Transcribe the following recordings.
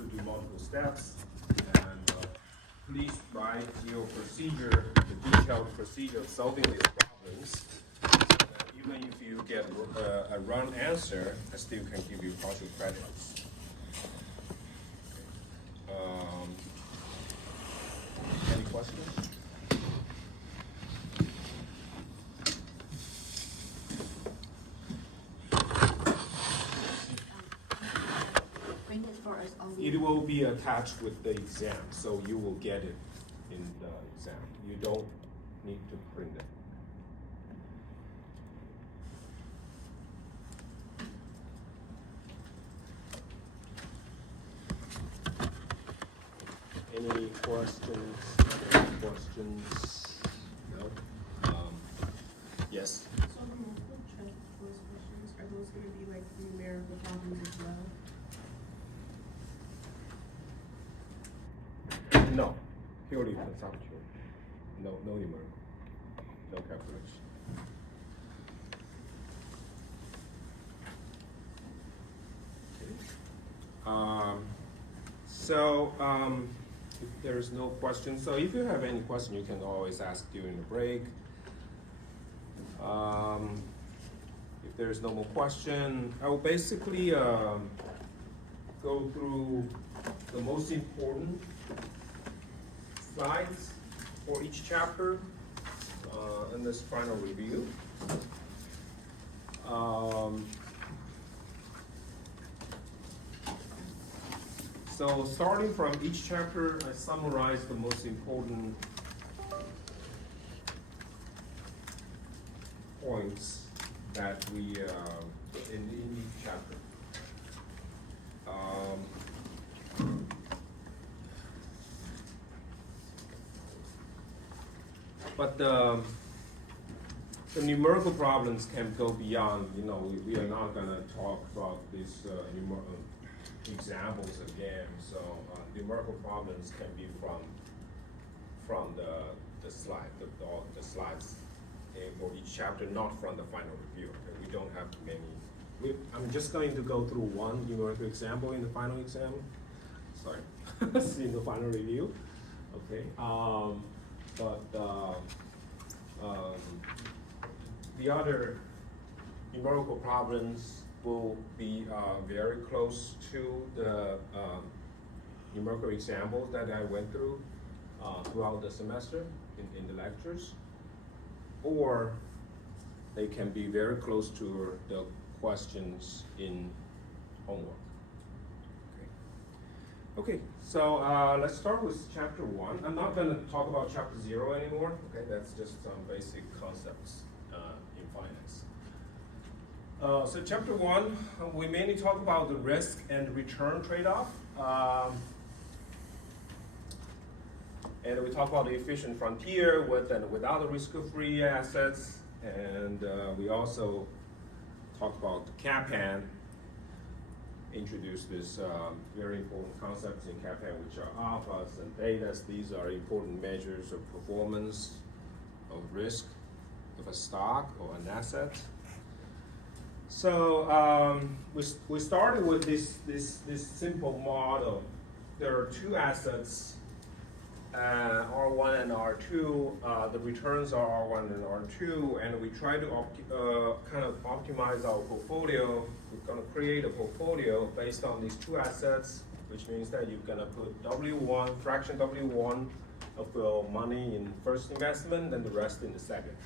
to do multiple steps. And please write your procedure, the detailed procedure of solving these problems. Even if you get a wrong answer, I still can give you partial credits. Any questions? Print it for us only. It will be attached with the exam, so you will get it in the exam. You don't need to print it. Any questions? No? Yes? So the multiple choice questions, are those gonna be like numerical problems as well? No, purely conceptual. No numerical, no calculation. If there's no questions, so if you have any question, you can always ask during the break. If there's no more question, I will basically go through the most important slides for each chapter in this final review. So starting from each chapter, I summarize the most important points that we in each chapter. But the numerical problems can go beyond, we are not gonna talk about these examples again. So numerical problems can be from the slide, the slides for each chapter, not from the final review. Okay? We don't have too many. I'm just going to go through one numerical example in the final exam. Sorry, in the final review. Okay. The other numerical problems will be very close to the numerical examples that I went through throughout the semester in the lectures, or they can be very close to the questions in homework. Okay, so let's start with chapter 1. I'm not going to talk about chapter 0 anymore. Okay, that's just some basic concepts in finance. So chapter 1, we mainly talk about the risk and return trade-off. And we talk about the efficient frontier with and without the risk-free assets. And we also talk about CAPAN, introduce this very important concepts in CAPAN, which are alphas and betas. These are important measures of performance, of risk of a stock or an asset. So we started with this simple model. There are two assets, R1 and R2. The returns are R1 and R2, and we try to kind of optimize our portfolio. We're going to create a portfolio based on these two assets, which means that you're going to put W1, fraction W1 of your money in first investment and the rest in the second.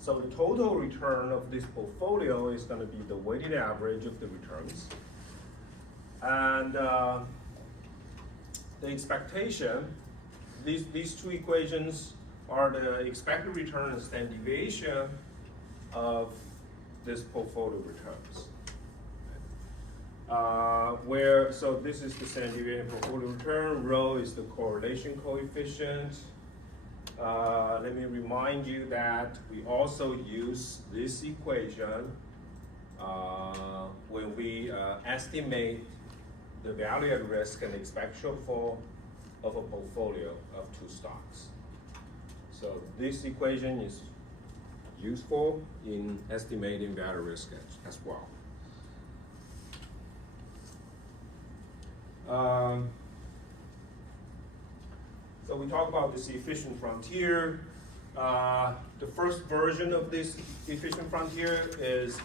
So the total return of this portfolio is going to be the weighted average of the returns. And the expectation, these two equations are the expected return and standard deviation of this portfolio returns. So this is the standard deviation portfolio return, rho is the correlation coefficient. Let me remind you that we also use this equation when we estimate the value at risk and expected shortfall of a portfolio of two stocks. So this equation is useful in estimating value risk as well. So we talk about this efficient frontier. The first version of this efficient frontier is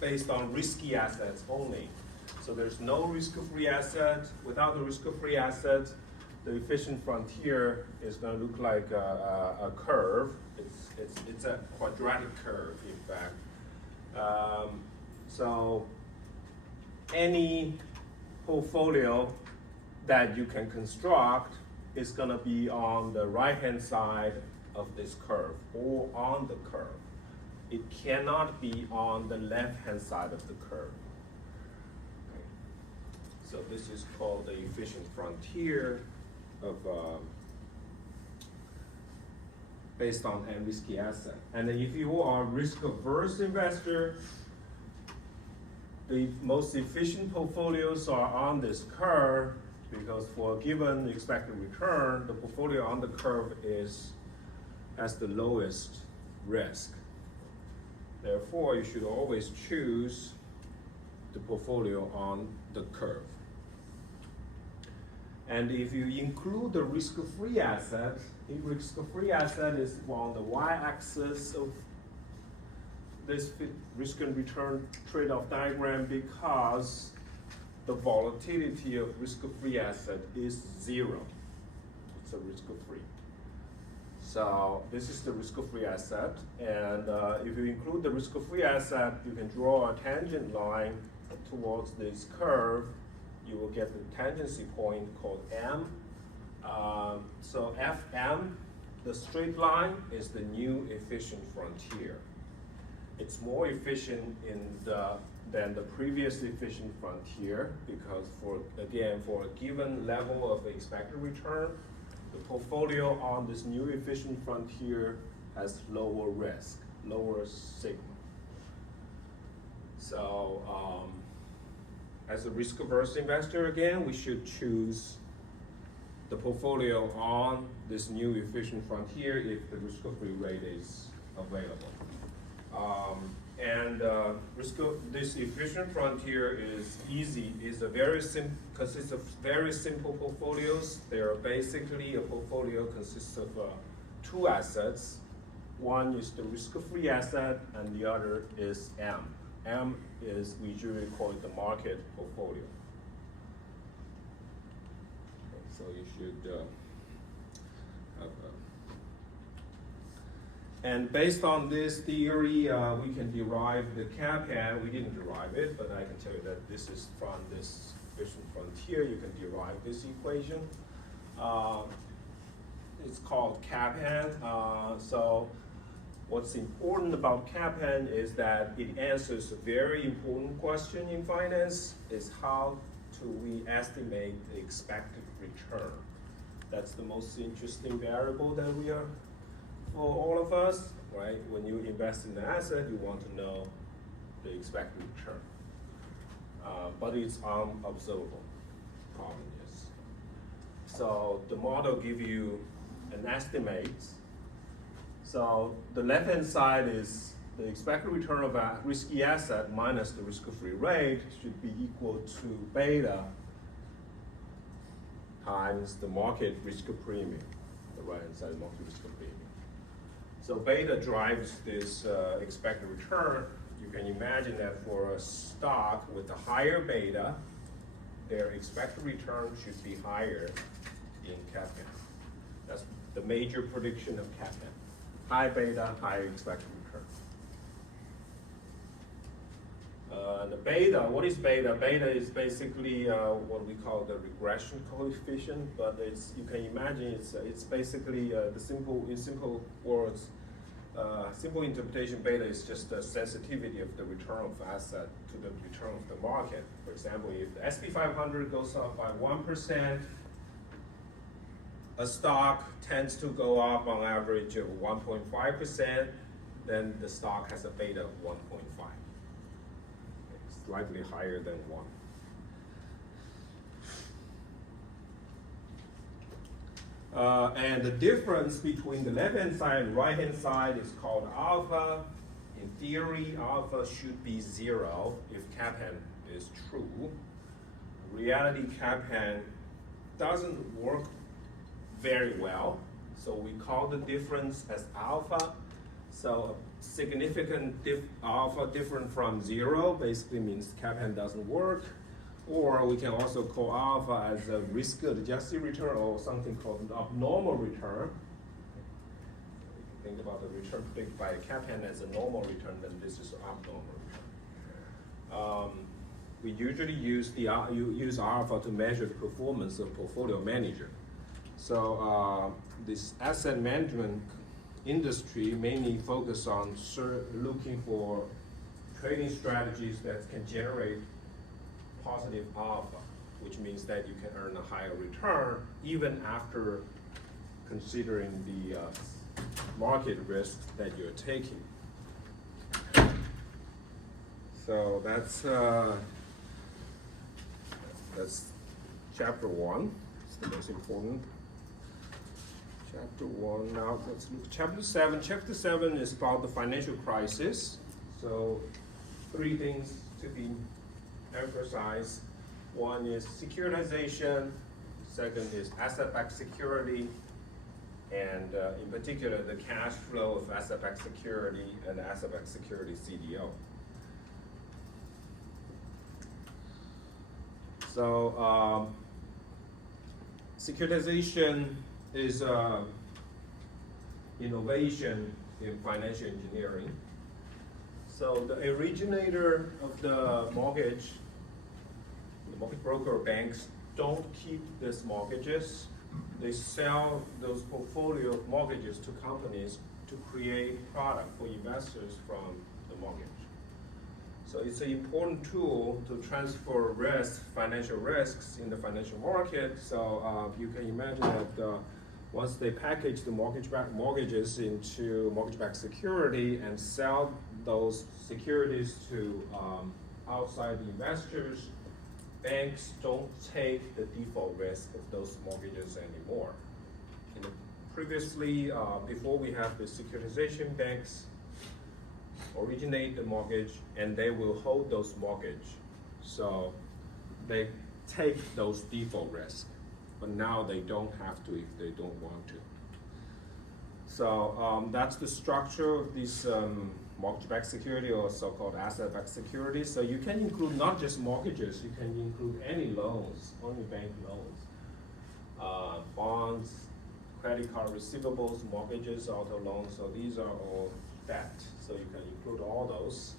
based on risky assets only. So there's no risk-free asset. Without the risk-free asset, the efficient frontier is going to look like a curve. It's a quadratic curve, in fact. So any portfolio that you can construct is going to be on the right-hand side of this curve or on the curve. It cannot be on the left-hand side of the curve. Okay. So this is called the efficient frontier of based on a risky asset. And then if you are a risk-averse investor, the most efficient portfolios are on this curve, because for a given expected return, the portfolio on the curve has the lowest risk. Therefore, you should always choose the portfolio on the curve. And if you include the risk-free asset, the risk-free asset is on the y-axis of this risk and return trade-off diagram, because the volatility of risk-free asset is 0. It's a risk-free. So this is the risk-free asset, and if you include the risk-free asset, you can draw a tangent line towards this curve. You will get the tangency point called M. So Fm, the straight line, is the new efficient frontier. It's more efficient than the previous efficient frontier, because for a given level of expected return, the portfolio on this new efficient frontier has lower risk, lower sigma. So as a risk-averse investor, again, we should choose the portfolio on this new efficient frontier if the risk-free rate is available. This efficient frontier is easy. Consists of very simple portfolios. They are basically a portfolio consists of 2 assets. One is the risk-free asset, and the other is M. M is, we usually call it the market portfolio. Okay, so you should have and based on this theory, we can derive the CAPM. We didn't derive it, but I can tell you that this is from this efficient frontier. You can derive this equation. It's called CAPM. So what's important about CAPM is that it answers a very important question in finance, is how do we estimate the expected return? That's the most interesting variable that we are, for all of us, right? When you invest in an asset, you want to know the expected return. But it's unobservable, problem is. So the model gives you an estimate. So the left-hand side is the expected return of a risky asset minus the risk-free rate should be equal to beta times the market risk premium. The right-hand side, market risk premium. So beta drives this expected return. You can imagine that for a stock with a higher beta, their expected return should be higher in CAPM. That's the major prediction of CAPM. High beta, higher expected return. The beta, what is beta? Beta is basically what we call the regression coefficient, but you can imagine it's basically in simple words, simple interpretation, beta is just the sensitivity of the return of asset to the return of the market. For example, if the SP 500 goes up by 1%, a stock tends to go up on average of 1.5%, then the stock has a beta of 1.5. Slightly higher than 1. And the difference between the left-hand side and right-hand side is called alpha. In theory, alpha should be 0 if CAPM is true. reality cap hand doesn't work very well. So we call the difference as alpha. So a significant alpha different from 0 basically means cap hand doesn't work. Or we can also call alpha as a risk-adjusted return or something called an abnormal return. If you think about the return predicted by a cap hand as a normal return, then this is an abnormal return. We usually use use alpha to measure the performance of portfolio manager. So this asset management industry mainly focus on looking for trading strategies that can generate positive alpha, which means that you can earn a higher return even after considering the market risk that you're taking. So that's chapter 1. It's the most important. Chapter 1. Now let's look at chapter 7. Chapter 7 is about the financial crisis. So 3 things to be emphasized. One is securitization. Second is asset-backed security. And in particular, the cash flow of asset-backed security and asset-backed security CDO. So securitization is innovation in financial engineering. So the originator of the mortgage broker or banks don't keep these mortgages. They sell those portfolio of mortgages to companies to create product for investors from the mortgage. So it's an important tool to transfer risk, financial risks in the financial market. So you can imagine that once they package the mortgages into mortgage-backed security and sell those securities to outside investors, banks don't take the default risk of those mortgages anymore. Previously, before we have the securitization, banks originate the mortgage and they will hold those mortgage. So they take those default risks, but now they don't have to if they don't want to. So that's the structure of this mortgage-backed security or so-called asset-backed security. So you can include not just mortgages, you can include any loans, only bank loans, bonds, credit card receivables, mortgages, auto loans. So these are all debt. So you can include all those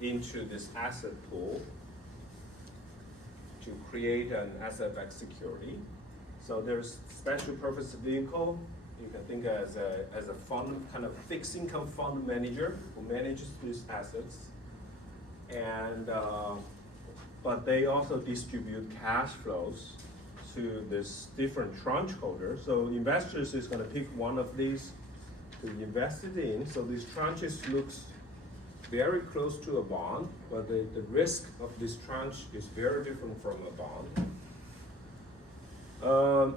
into this asset pool to create an asset-backed security. So there's special purpose vehicle. You can think as a fund, kind of fixed income fund manager who manages these assets. And but they also distribute cash flows to this different tranche holder. So investors is going to pick one of these to invest it in. So these tranches looks very close to a bond, but the risk of this tranche is very different from a bond.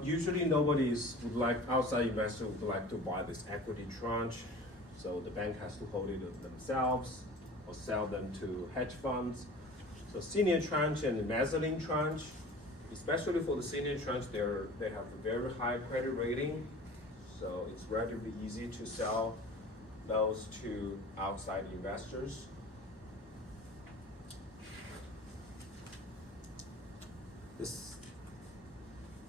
Usually outside investors would like to buy this equity tranche, so the bank has to hold it themselves or sell them to hedge funds. So senior tranche and the mezzanine tranche, especially for the senior tranche, they have a very high credit rating, so it's relatively easy to sell those to outside investors.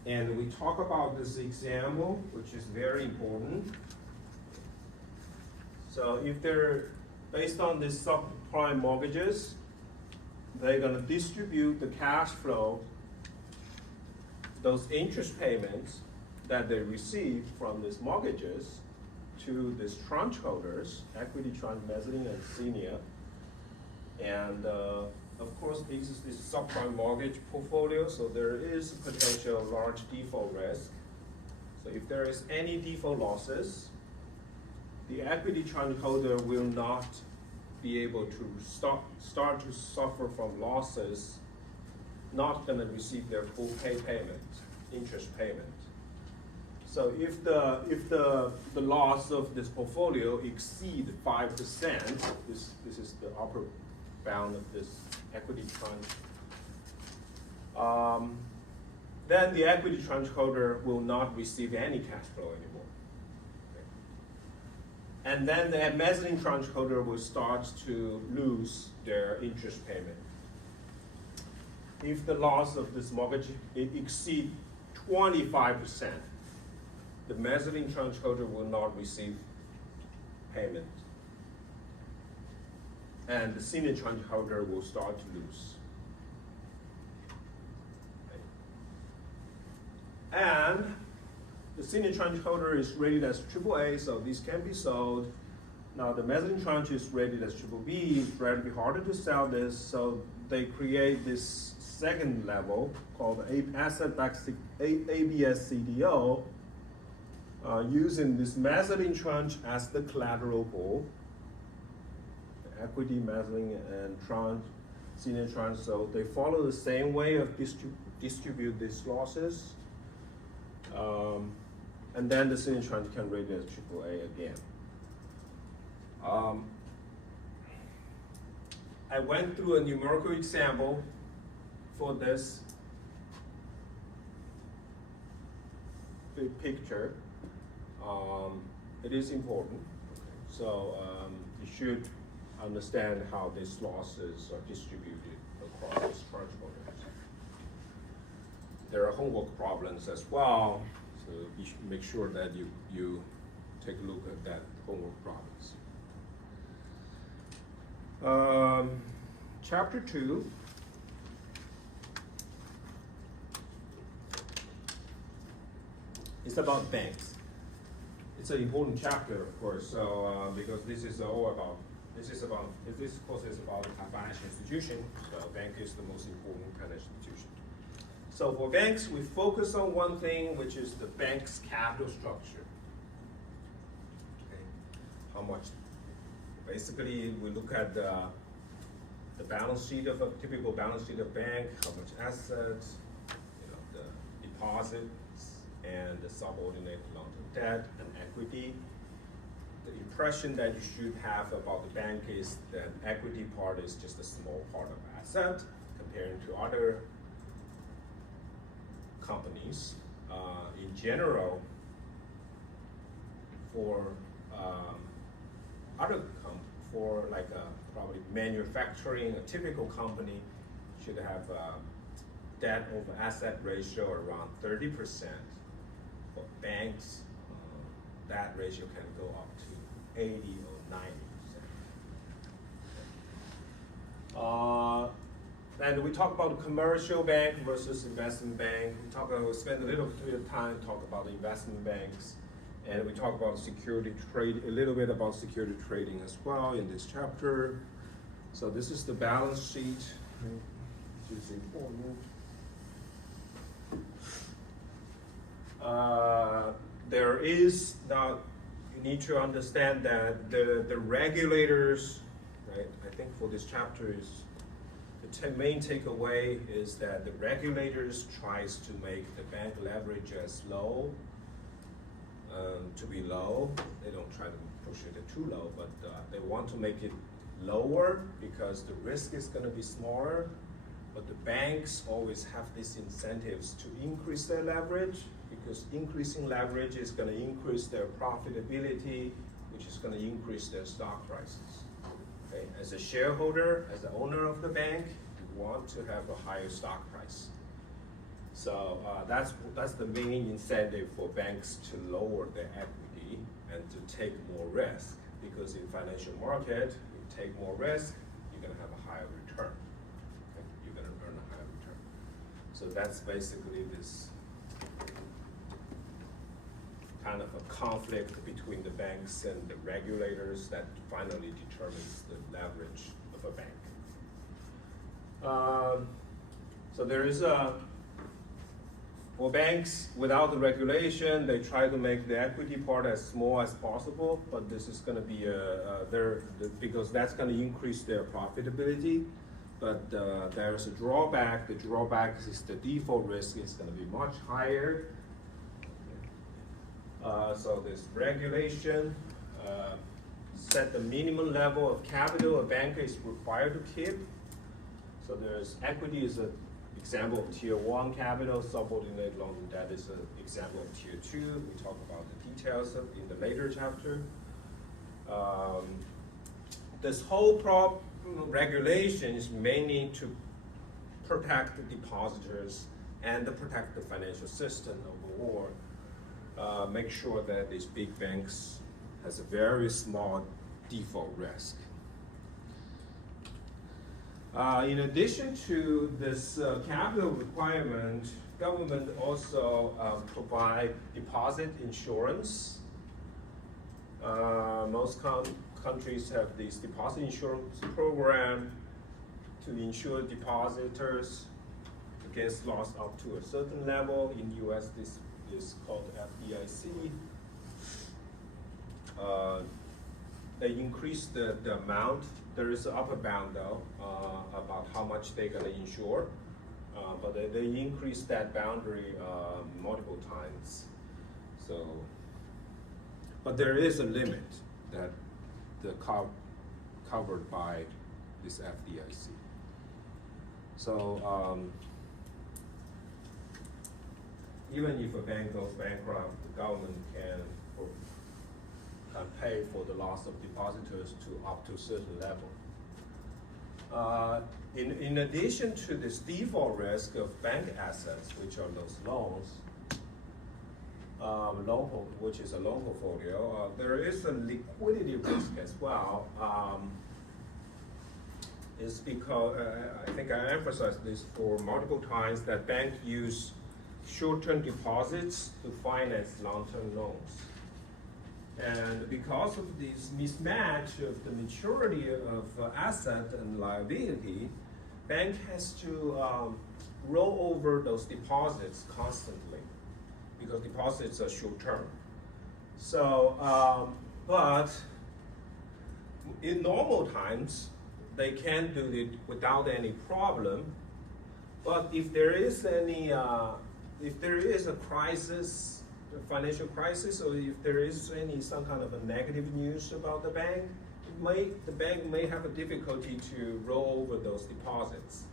And we talk about this example, which is very important. So if they're based on these subprime mortgages, they're going to distribute the cash flow, those interest payments that they receive from these mortgages to these tranche holders, equity tranche, mezzanine, and senior. And of course, this is this subprime mortgage portfolio, so there is potential large default risk. So if there is any default losses, the equity tranche holder will not be able to start to suffer from losses, not going to receive their full interest payment. So if the loss of this portfolio exceed 5%, this is the upper bound of this equity tranche then the equity tranche holder will not receive any cash flow anymore. Okay. And then the mezzanine tranche holder will start to lose their interest payment. If the loss of this mortgage exceeds 25%, the mezzanine tranche holder will not receive payment. And the senior tranche holder will start to lose. Okay. And the senior tranche holder is rated as AAA, so these can be sold. Now the mezzanine tranche is rated as BBB. It's relatively harder to sell this, so they create this second level called asset-backed ABS CDO, using this mezzanine tranche as the collateral pool. The equity, mezzanine, and tranche, senior tranche, so they follow the same way of distribute these losses. And then the senior tranche can rate it as AAA again. I went through a numerical example for this big picture. It is important, so you should understand how these losses are distributed across these tranche holders. There are homework problems as well, so you should make sure that you take a look at that homework problems. Chapter 2. It's about banks. It's an important chapter, of course, so because this course is about a financial institution, so bank is the most important financial institution. So for banks, we focus on one thing, which is the bank's capital structure. Okay. How much? Basically, we look at the balance sheet of a typical balance sheet of bank, how much assets, the deposits, and the subordinate long-term debt and equity. The impression that you should have about the bank is that equity part is just a small part of asset compared to other companies. In general, for for like probably manufacturing, a typical company should have a debt over asset ratio around 30%. For banks, that ratio can go up to 80 or 90%. And we talk about commercial bank versus investment bank. We spend a little bit of time talk about the investment banks. And we talk about security trade, a little bit about security trading as well in this chapter. So this is the balance sheet, which is important. There is now, you need to understand that the regulators, right? I think for this chapter is, the main takeaway is that the regulators tries to make the bank leverage as low, to be low. They don't try to push it too low, but they want to make it lower because the risk is going to be smaller. But the banks always have these incentives to increase their leverage, because increasing leverage is going to increase their profitability, which is going to increase their stock prices. Okay? As a shareholder, as the owner of the bank, you want to have a higher stock price. So that's the main incentive for banks to lower their equity and to take more risk, because in financial market, you take more risk, you're going to have a higher return. Okay? You're going to earn a higher return. So that's basically this kind of a conflict between the banks and the regulators that finally determines the leverage of a bank. So there is for banks, without the regulation, they try to make the equity part as small as possible, but this is going to be because that's going to increase their profitability. But there is a drawback. The drawback is the default risk is going to be much higher. So this regulation set the minimum level of capital a bank is required to keep. So there's equity is example of tier 1 capital, subordinate long-term debt is an example of tier 2. We talk about the details in the later chapter. This whole regulation is mainly to protect the depositors and to protect the financial system overall. Make sure that these big banks has a very small default risk. In addition to this capital requirement, government also provide deposit insurance. Most countries have this deposit insurance program to insure depositors against loss up to a certain level. In US, this is called FDIC. They increase the amount. There is an upper bound though, about how much they're gonna insure. But they increase that boundary multiple times. So, but there is a limit that the covered by this FDIC. So even if a bank goes bankrupt, the government can pay for the loss of depositors to up to a certain level. In addition to this default risk of bank assets, which are those loans, which is a loan portfolio, there is a liquidity risk as well. It's because, I think I emphasized this for multiple times, that banks use short-term deposits to finance long-term loans. And because of this mismatch of the maturity of asset and liability, bank has to roll over those deposits constantly because deposits are short-term. So, but in normal times, they can do it without any problem. But if there is any, if there is a crisis, a financial crisis, or if there is some kind of a negative news about the bank, the bank may have a difficulty to roll over those deposits.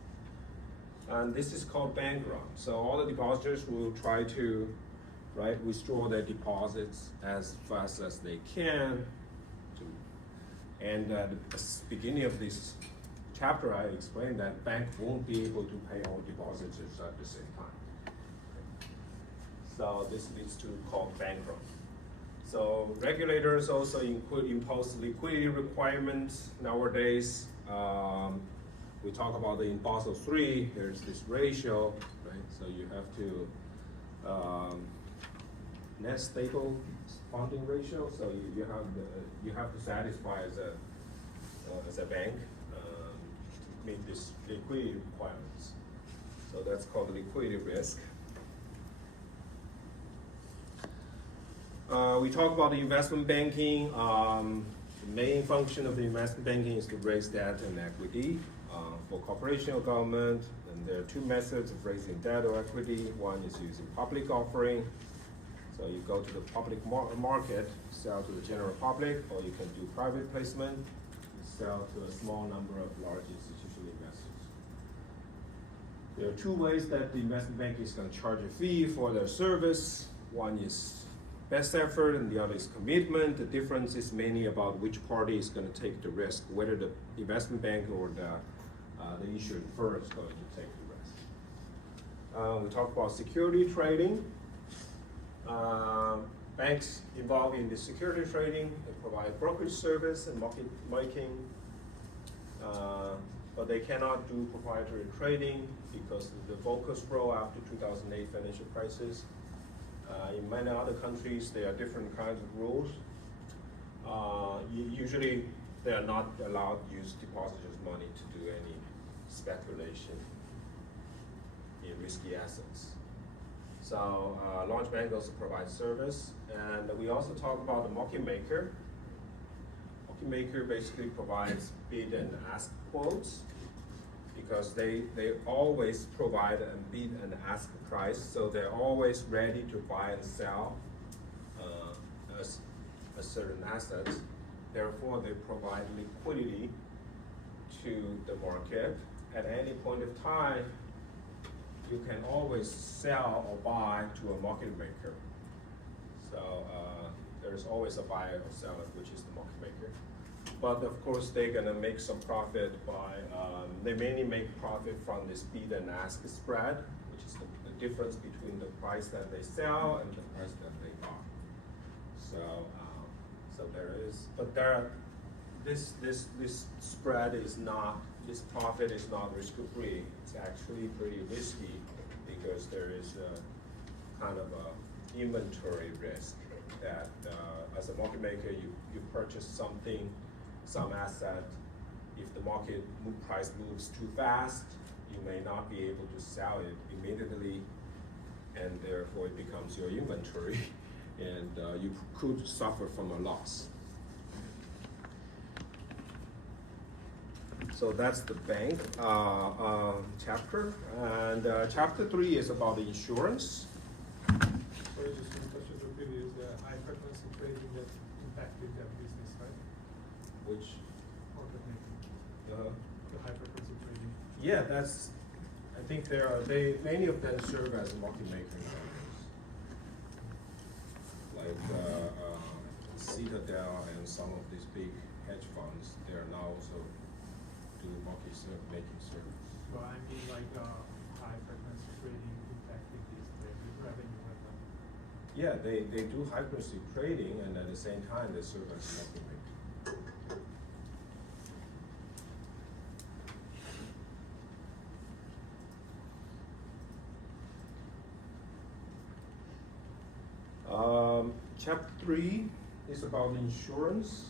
And this is called bank run. So all the depositors will try to withdraw their deposits as fast as they can. And at the beginning of this chapter, I explained that bank won't be able to pay all depositors at the same time. So this leads to called bank run. So regulators also impose liquidity requirements nowadays. We talk about in Basel III, there's this ratio, right? So you have to net stable funding ratio. So you have to satisfy as a bank meet this liquidity requirements. So that's called liquidity risk. We talk about the investment banking. The main function of the investment banking is to raise debt and equity for corporation or government. And there are two methods of raising debt or equity. One is using public offering. So you go to the public market, sell to the general public, or you can do private placement, sell to a small number of large institutional investors. There are two ways that the investment bank is going to charge a fee for their service. One is best effort and the other is commitment. The difference is mainly about which party is going to take the risk, whether the investment bank or the insurance firm is going to take the risk. We talk about security trading. Banks involved in the security trading, they provide brokerage service and market making, but they cannot do proprietary trading because of the focus role after 2008 financial crisis. In many other countries, there are different kinds of rules. Usually, they are not allowed to use depositors' money to do any speculation in risky assets. So large banks also provide service, and we also talk about the market maker. Market maker basically provides bid and ask quotes because they always provide a bid and ask price, so they're always ready to buy and sell a certain asset. Therefore, they provide liquidity to the market. At any point of time, you can always sell or buy to a market maker. So there's always a buyer or seller, which is the market maker. But of course, they're gonna make some profit by, they mainly make profit from this bid and ask spread, which is the difference between the price that they sell and the price that they buy. So there is, but this spread is not, this profit is not risk-free. It's actually pretty risky because there is a kind of a inventory risk that as a market maker, you purchase something, some asset. If the market price moves too fast, you may not be able to sell it immediately, and therefore it becomes your inventory, and you could suffer from a loss. So that's the bank chapter, and chapter 3 is about the insurance. Sorry, just one question to previous, the high frequency trading that impacted their business, right? Which, Market making, uh, the high frequency trading. yeah, that's, I think many of them serve as market makers. Like Citadel and some of these big hedge funds, they are now also doing making service. So I mean like high frequency trading impacted this, the revenue went up. Yeah, they do high frequency trading, and at the same time they serve as market maker. Chapter 3 is about insurance.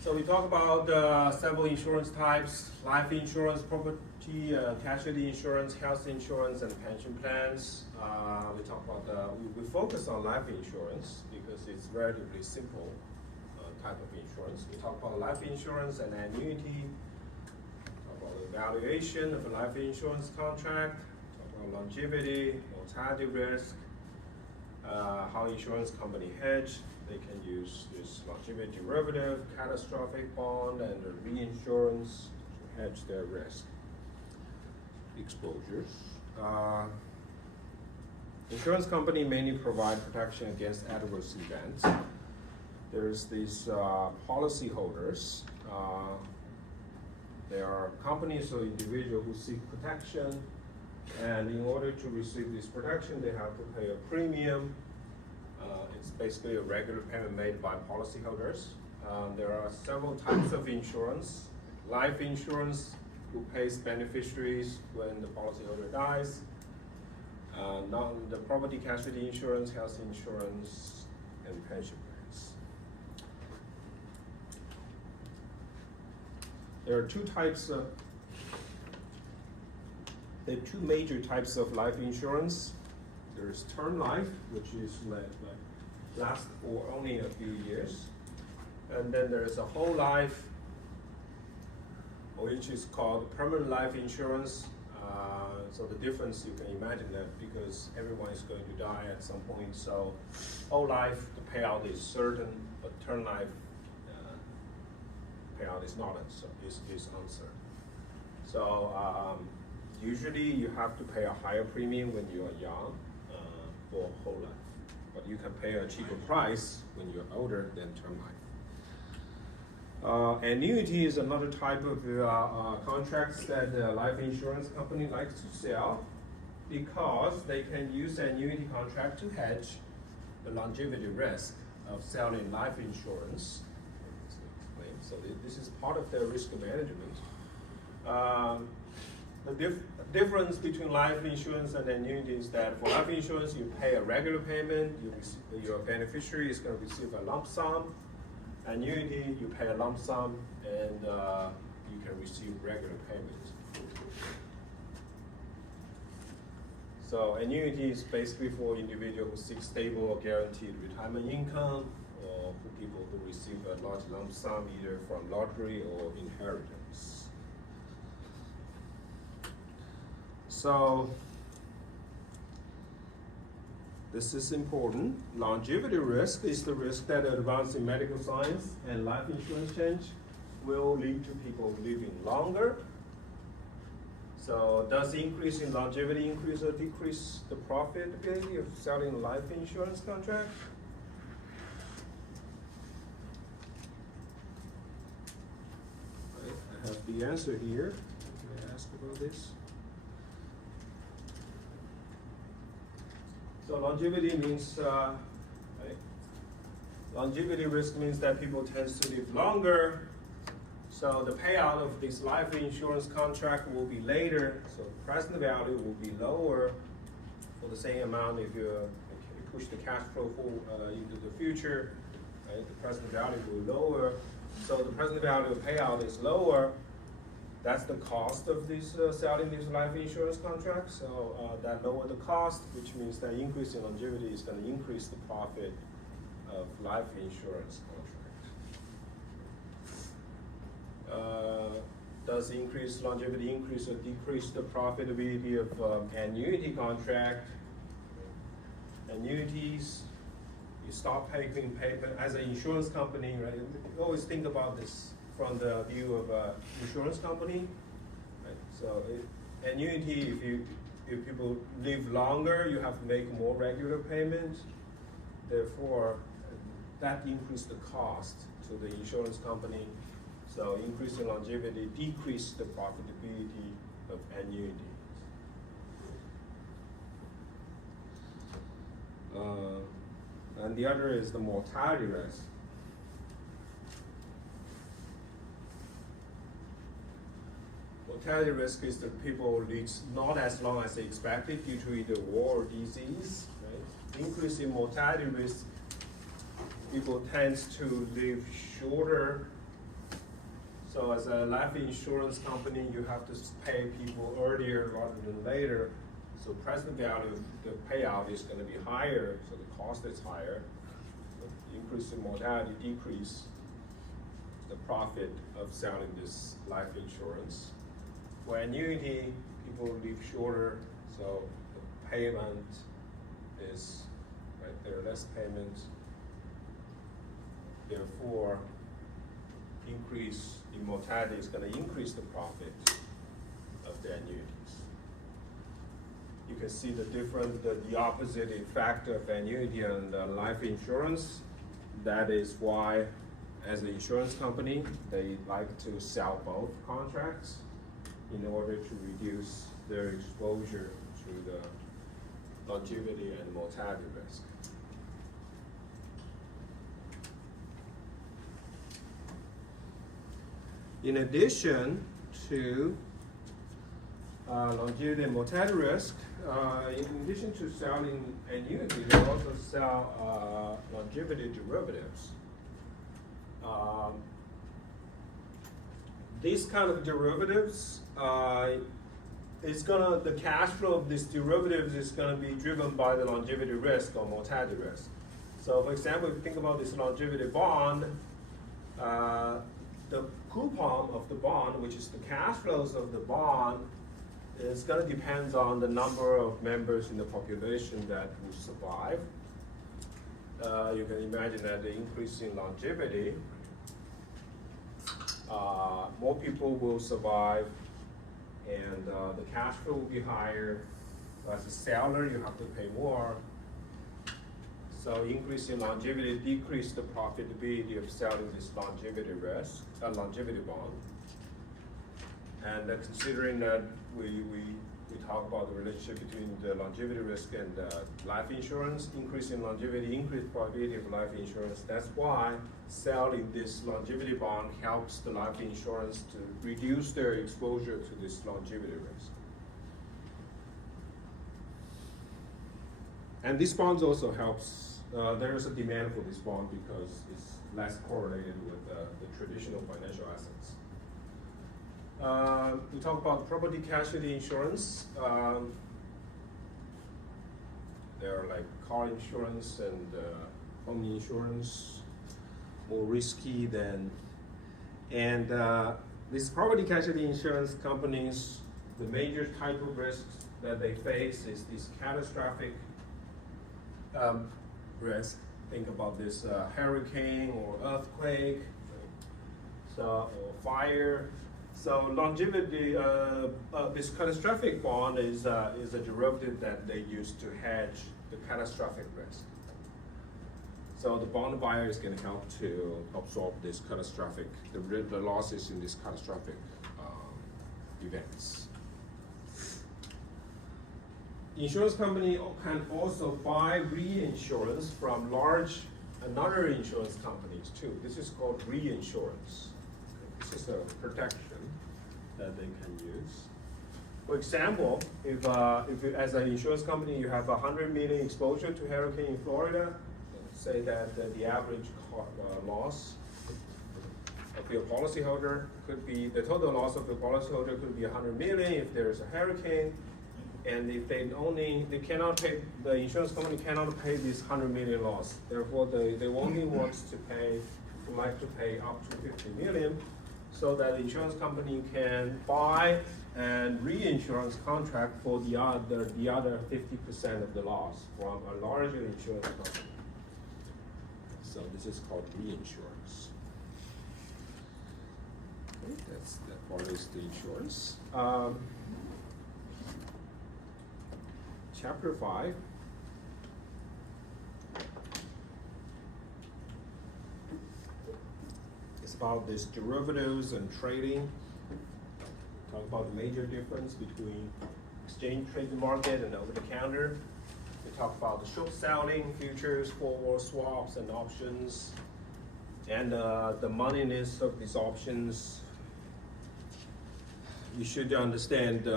So we talk about several insurance types: life insurance, property, casualty insurance, health insurance, and pension plans. We talk about we focus on life insurance because it's relatively simple type of insurance. We talk about life insurance and annuity. Talk about the valuation of a life insurance contract. Talk about longevity, mortality risk. How insurance company hedge. They can use this longevity derivative, catastrophic bond, and the reinsurance to hedge their risk exposures. Insurance company mainly provide protection against adverse events. There's these policy holders. They are companies or individuals who seek protection, and in order to receive this protection, they have to pay a premium. It's basically a regular payment made by policyholders. There are several types of insurance. Life insurance, who pays beneficiaries when the policyholder dies. The property casualty insurance, health insurance, and pension plans. There are two major types of life insurance. There's term life, which is lasts for only a few years. And then there's a whole life, which is called permanent life insurance. So the difference, you can imagine that because everyone is going to die at some point. So whole life, the payout is certain, but term life payout is not is uncertain. So usually you have to pay a higher premium when you are young for whole life. But you can pay a cheaper price when you're older than term life. Annuity is another type of contracts that the life insurance company likes to sell because they can use annuity contract to hedge the longevity risk of selling life insurance. So this is part of their risk management. The difference between life insurance and annuity is that for life insurance, you pay a regular payment, your beneficiary is going to receive a lump sum. Annuity, you pay a lump sum, and you can receive regular payments. So annuity is basically for individuals who seek stable or guaranteed retirement income, or for people who receive a large lump sum either from lottery or inheritance. So this is important. Longevity risk is the risk that advances in medical science and life insurance change will lead to people living longer. So does the increase in longevity increase or decrease the profitability of selling a life insurance contract? Right, I have the answer here. Can I ask about this? So longevity means, right? Longevity risk means that people tend to live longer. So the payout of this life insurance contract will be later. So the present value will be lower for the same amount if you push the cash flow into the future. Right? The present value will be lower. So the present value of payout is lower. That's the cost of this selling this life insurance contract. So that lower the cost, which means that increase in longevity is going to increase the profit of life insurance contract. Does increased longevity increase or decrease the profitability of annuity contract? Annuities, you stop paying payment as an insurance company, right? You always think about this from the view of an insurance company, right? So annuity, if people live longer, you have to make more regular payments. Therefore, that increases the cost to the insurance company. So increasing longevity decreases the profitability of annuities. And the other is the mortality risk. Mortality risk is that people live not as long as they expected due to either war or disease. Right? Increase in mortality risk, people tend to live shorter. So as a life insurance company, you have to pay people earlier rather than later. So present value of the payout is going to be higher, so the cost is higher. So increase in mortality decrease the profit of selling this life insurance. For annuity, people live shorter, so the payment is, right, there are less payments. Therefore, increase in mortality is going to increase the profit of the annuities. You can see the opposite effect of annuity and life insurance. That is why, as an insurance company, they like to sell both contracts in order to reduce their exposure to the longevity and mortality risk. In addition to longevity and mortality risk, in addition to selling annuity, they also sell longevity derivatives. These kind of derivatives, the cash flow of these derivatives is going to be driven by the longevity risk or mortality risk. So, for example, if you think about this longevity bond, the coupon of the bond, which is the cash flows of the bond, is going to depend on the number of members in the population that will survive. You can imagine that the increase in longevity, more people will survive, and the cash flow will be higher. As a seller, you have to pay more. So increase in longevity decrease the profitability of selling this longevity risk, longevity bond. And considering that we talk about the relationship between the longevity risk and life insurance, increase in longevity, increased probability of life insurance. That's why selling this longevity bond helps the life insurance to reduce their exposure to this longevity risk. And this bond also helps. There is a demand for this bond because it's less correlated with the traditional financial assets. We talk about property casualty insurance. There are like car insurance and home insurance, more risky than. And these property casualty insurance companies, the major type of risks that they face is this catastrophic risk. Think about this hurricane or earthquake. So, or fire. So longevity, this catastrophic bond is a derivative that they use to hedge the catastrophic risk. So the bond buyer is going to help to absorb this catastrophic, the losses in this catastrophic events. Insurance company can also buy reinsurance from another insurance companies too. This is called reinsurance. This is a protection that they can use. For example, if you, as an insurance company you have 100 million exposure to hurricane in Florida, say that the average loss of your policyholder could be, the total loss of the policyholder could be 100 million if there's a hurricane, and if they cannot pay, the insurance company cannot pay this 100 million loss. Therefore, they only want to pay, would like to pay up to 50 million, so that the insurance company can buy and reinsurance contract for the other 50% of the loss from a larger insurance company. So this is called reinsurance. Okay, that part is the insurance. Chapter 5. It's about this derivatives and trading. Talk about the major difference between exchange traded market and over the counter. We talk about the short selling, futures, forward swaps, and options, and the moneyness of these options. You should understand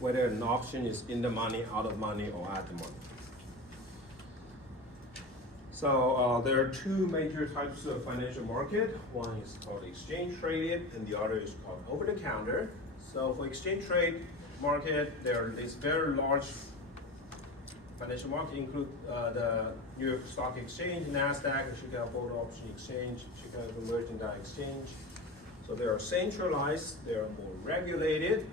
whether an option is in the money, out of money, or at the money. So there are two major types of financial market. One is called exchange traded, and the other is called over the counter. So for exchange trade market, there are this very large financial market include the New York Stock Exchange, NASDAQ, and Chicago Board Option Exchange, Chicago Mercantile Exchange. So they are centralized, they are more regulated,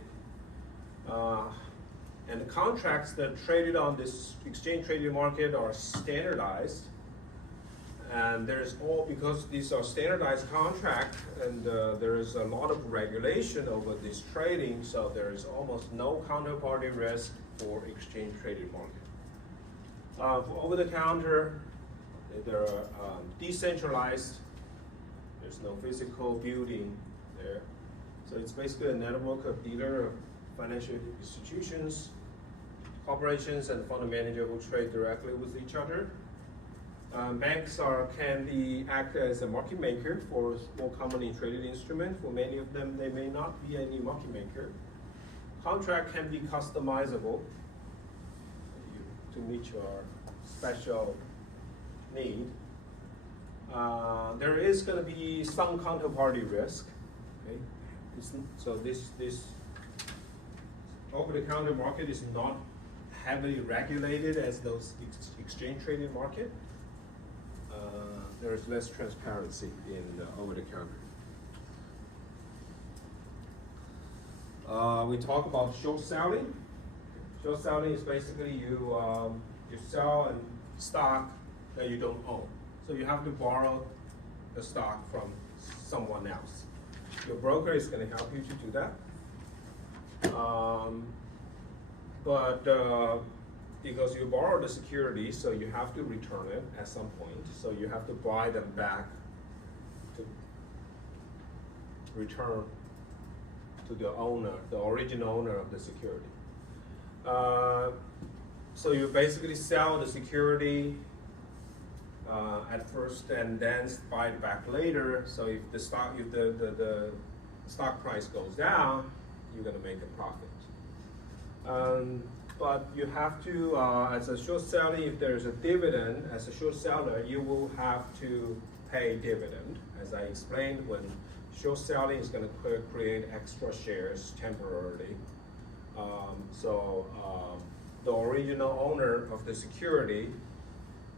and the contracts that are traded on this exchange traded market are standardized. And there's because these are standardized contracts, and there is a lot of regulation over this trading, so there is almost no counterparty risk for exchange traded market. For over the counter, there are decentralized. There's no physical building there, so it's basically a network of dealer of financial institutions, corporations, and fund manager who trade directly with each other. Banks can act as a market maker for more commonly traded instrument. For many of them, they may not be any market maker. Contract can be customizable to meet your special need. There is going to be some counterparty risk. Okay, so this over-the-counter market is not heavily regulated as those exchange traded market. There is less transparency in the over-the-counter. We talk about short selling. Short selling is basically you sell a stock that you don't own. So you have to borrow the stock from someone else. Your broker is going to help you to do that. Because you borrow the security, so you have to return it at some point. So you have to buy them back to return to the owner, the original owner of the security. So you basically sell the security at first and then buy it back later. So if the stock price goes down, you're going to make a profit. But you have to, as a short selling, if there's a dividend, as a short seller, you will have to pay dividend. As I explained, when short selling is going to create extra shares temporarily. The original owner of the security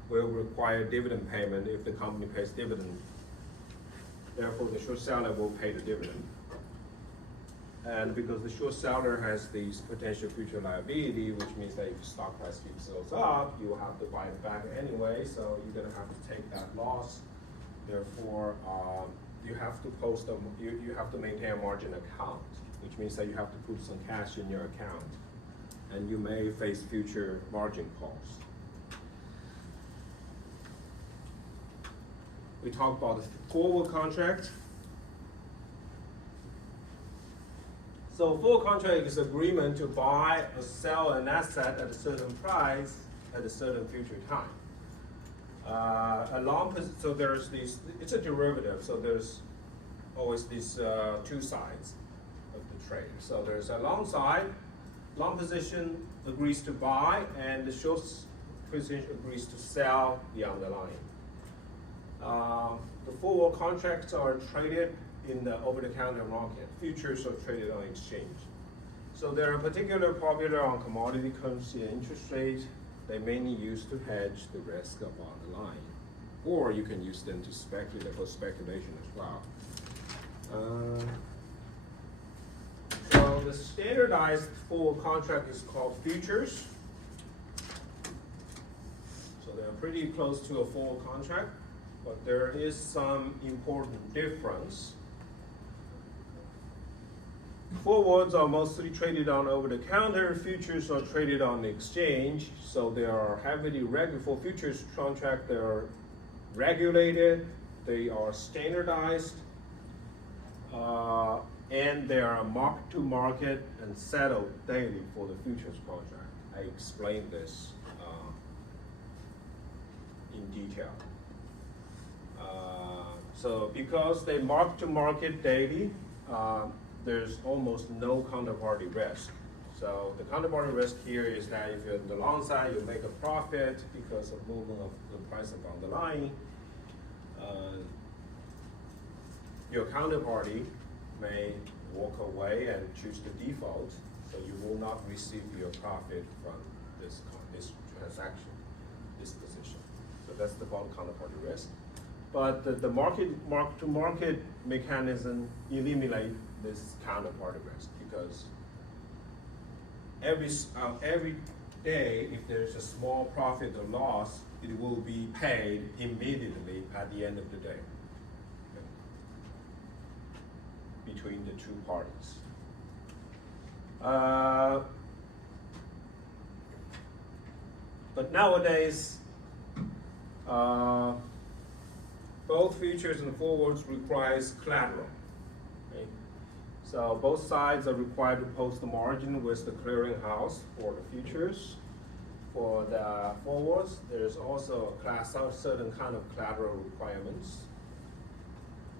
will require dividend payment if the company pays dividend. Therefore, the short seller will pay the dividend. And because the short seller has these potential future liability, which means that if the stock price keeps goes up, you will have to buy it back anyway, so you're gonna have to take that loss. Therefore, you have to post you have to maintain a margin account, which means that you have to put some cash in your account, and you may face future margin calls. We talked about the forward contract. So forward contract is agreement to buy or sell an asset at a certain price at a certain future time. So there's these, it's a derivative, so there's always these two sides of the trade. So there's a long side, long position agrees to buy, and the short position agrees to sell the underlying. The forward contracts are traded in the over-the-counter market. Futures are traded on exchange. So they are particularly popular on commodity, currency, and interest rate. They mainly used to hedge the risk of underlying, or you can use them to speculate for speculation as well. So the standardized forward contract is called futures. So they're pretty close to a forward contract, but there is some important difference. Forwards are mostly traded on over-the-counter. Futures are traded on the exchange. So they are heavily regulated. For futures contract, they are regulated. They are standardized, and they are marked to market and settled daily for the futures contract. I explained this in detail. So because they mark to market daily, there's almost no counterparty risk. So the counterparty risk here is that if you're on the long side, you make a profit because of movement of the price of underlying. Your counterparty may walk away and choose to default, so you will not receive your profit from this transaction, this position. So that's the counterparty risk. But the mark-to-market mechanism eliminate this counterparty risk, because every day, if there's a small profit or loss, it will be paid immediately at the end of the day, okay, between the two parties. But nowadays, both futures and forwards requires collateral. Okay? So both sides are required to post the margin with the clearinghouse for the futures. For the forwards, there's also a certain kind of collateral requirements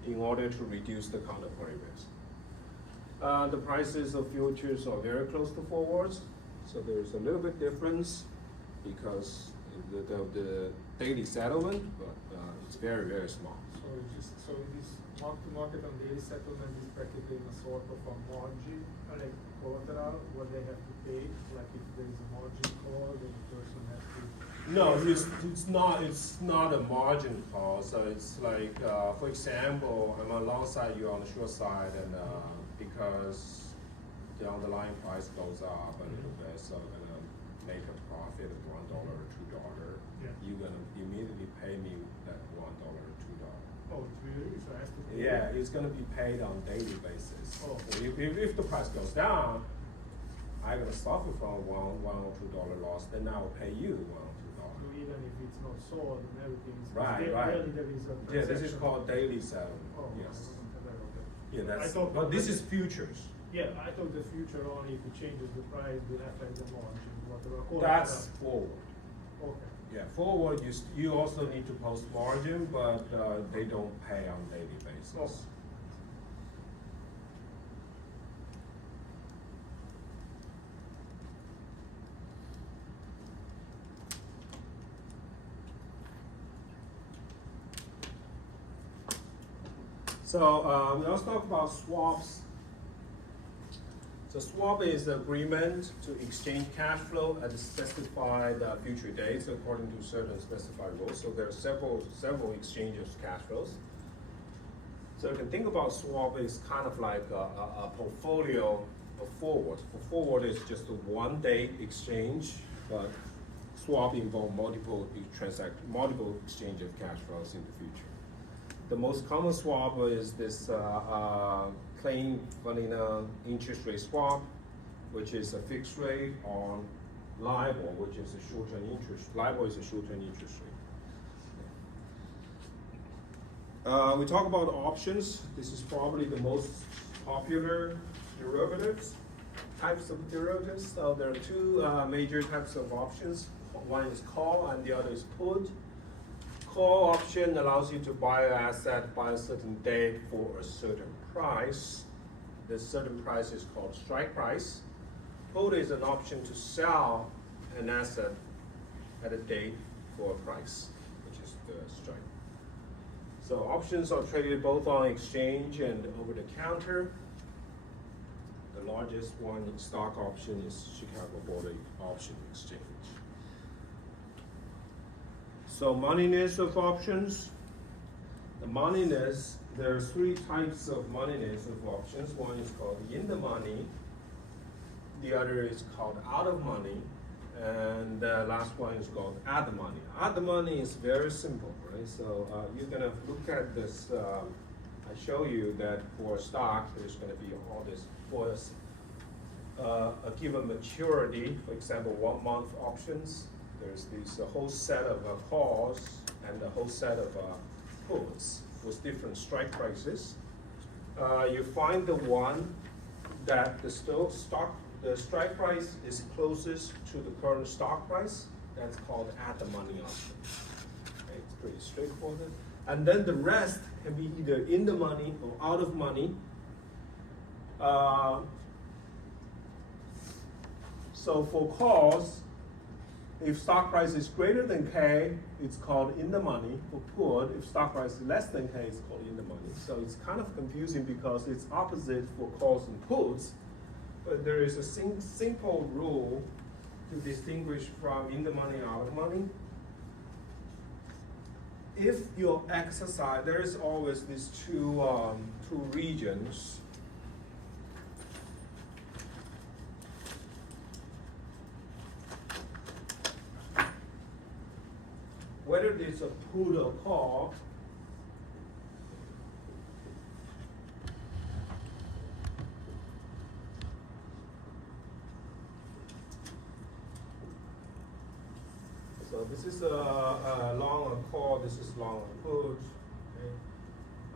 in order to reduce the counterparty risk. The prices of futures are very close to forwards, so there's a little bit difference because the daily settlement, but it's very, very small. So this mark-to-market on daily settlement is practically a sort of a margin, like collateral, what they have to pay, like if there is a margin call, then the person has to. No, it's not a margin call. So it's like, for example, I'm on long side, you're on the short side, and because the underlying price goes up a little bit, so I'm gonna make a profit of $1 or $2. Yeah. You're gonna immediately pay me that $1 or $2. Oh, it's really, so I have to pay. Yeah, it's gonna be paid on daily basis. Oh. So if the price goes down, I'm gonna suffer from $1 or $2 loss, then I will pay you $1 or So $2. even if it's not sold and everything, Right, there, right. really there is a Yeah, this is transaction. called daily settlement, Oh, I yes. wasn't aware of that. Yeah, I that's, thought but this that- is futures. Yeah, I thought the future only if it changes the price will affect the margin, whatever. That's forward. Okay. Yeah, forward, you also need to post margin, but they don't pay on daily basis. Oh. So we also talk about swaps. So swap is the agreement to exchange cash flow at a specified future dates according to certain specified rules. So there are several exchanges of cash flows. So you can think about swap is kind of like a portfolio of forward. For forward is just a one day exchange, but swap involve multiple multiple exchange of cash flows in the future. The most common swap is this plain vanilla interest rate swap, which is a fixed rate on LIBOR, which is a short-term interest. LIBOR is a short-term interest rate. We talk about options. This is probably the most popular derivatives, types of derivatives. So there are two major types of options. One is call and the other is put. Call option allows you to buy an asset by a certain date for a certain price. The certain price is called strike price. Put is an option to sell an asset at a date for a price, which is the strike. So options are traded both on exchange and over the counter. The largest one, stock option, is Chicago Board Option Exchange. So moneyness of options. The moneyness, there are three types of moneyness of options. One is called in the money. The other is called out of money. And the last one is called at the money. At the money is very simple, right? So you're gonna look at this. I show you that for stock, there's gonna be all this for a given maturity. For example, 1 month options. There's this whole set of calls and a whole set of puts with different strike prices. You find the one that the strike price is closest to the current stock price. That's called at the money option. Okay, it's pretty straightforward. And then the rest can be either in the money or out of money. So for calls, if stock price is greater than K, it's called in the money. For put, if stock price is less than K, it's called in the money. So it's kind of confusing because it's opposite for calls and puts. But there is a simple rule to distinguish from in the money, out of money. If you exercise, there is always these two regions. Whether it's a put or call, so this is a long on call, this is long on put.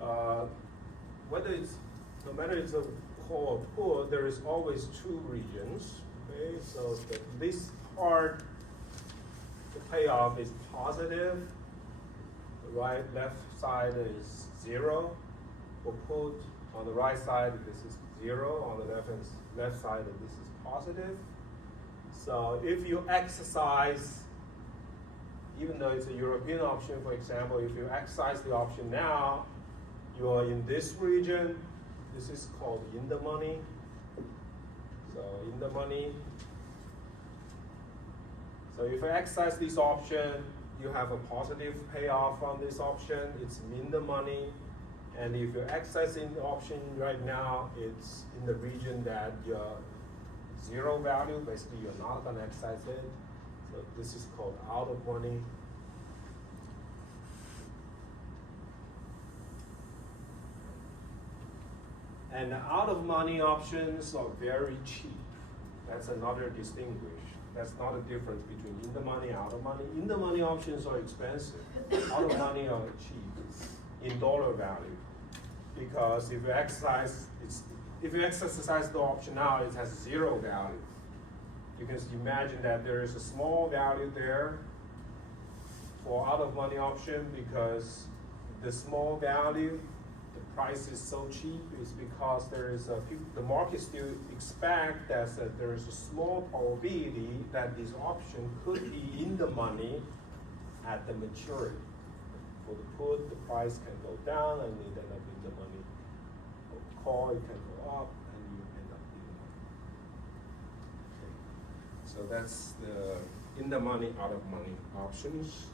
Okay. Whether it's, no matter it's a call or put, there is always two regions. Okay, so this part, the payoff is positive. The left side is 0 for put. On the right side, this is 0. On the left side, this is positive. So if you exercise, even though it's a European option, for example, if you exercise the option now, you are in this region. This is called in the money. So in the money. So if you exercise this option, you have a positive payoff from this option. It's in the money. And if you're exercising the option right now, it's in the region that you're 0 value. Basically, you're not going to exercise it. So this is called out of money. And the out of money options are very cheap. That's another distinguish. That's not a difference between in the money, out of money. In the money options are expensive. Out of money are cheap in dollar value. Because if you exercise the option now, it has 0 value. You can imagine that there is a small value there for out of money option because the small value, the price is so cheap is because there is the market still expect that there is a small probability that this option could be in the money at the maturity. For the put, the price can go down and it end up in the money. For the call, it can go up and you end up in the money. Okay. So that's the in the money, out of money options.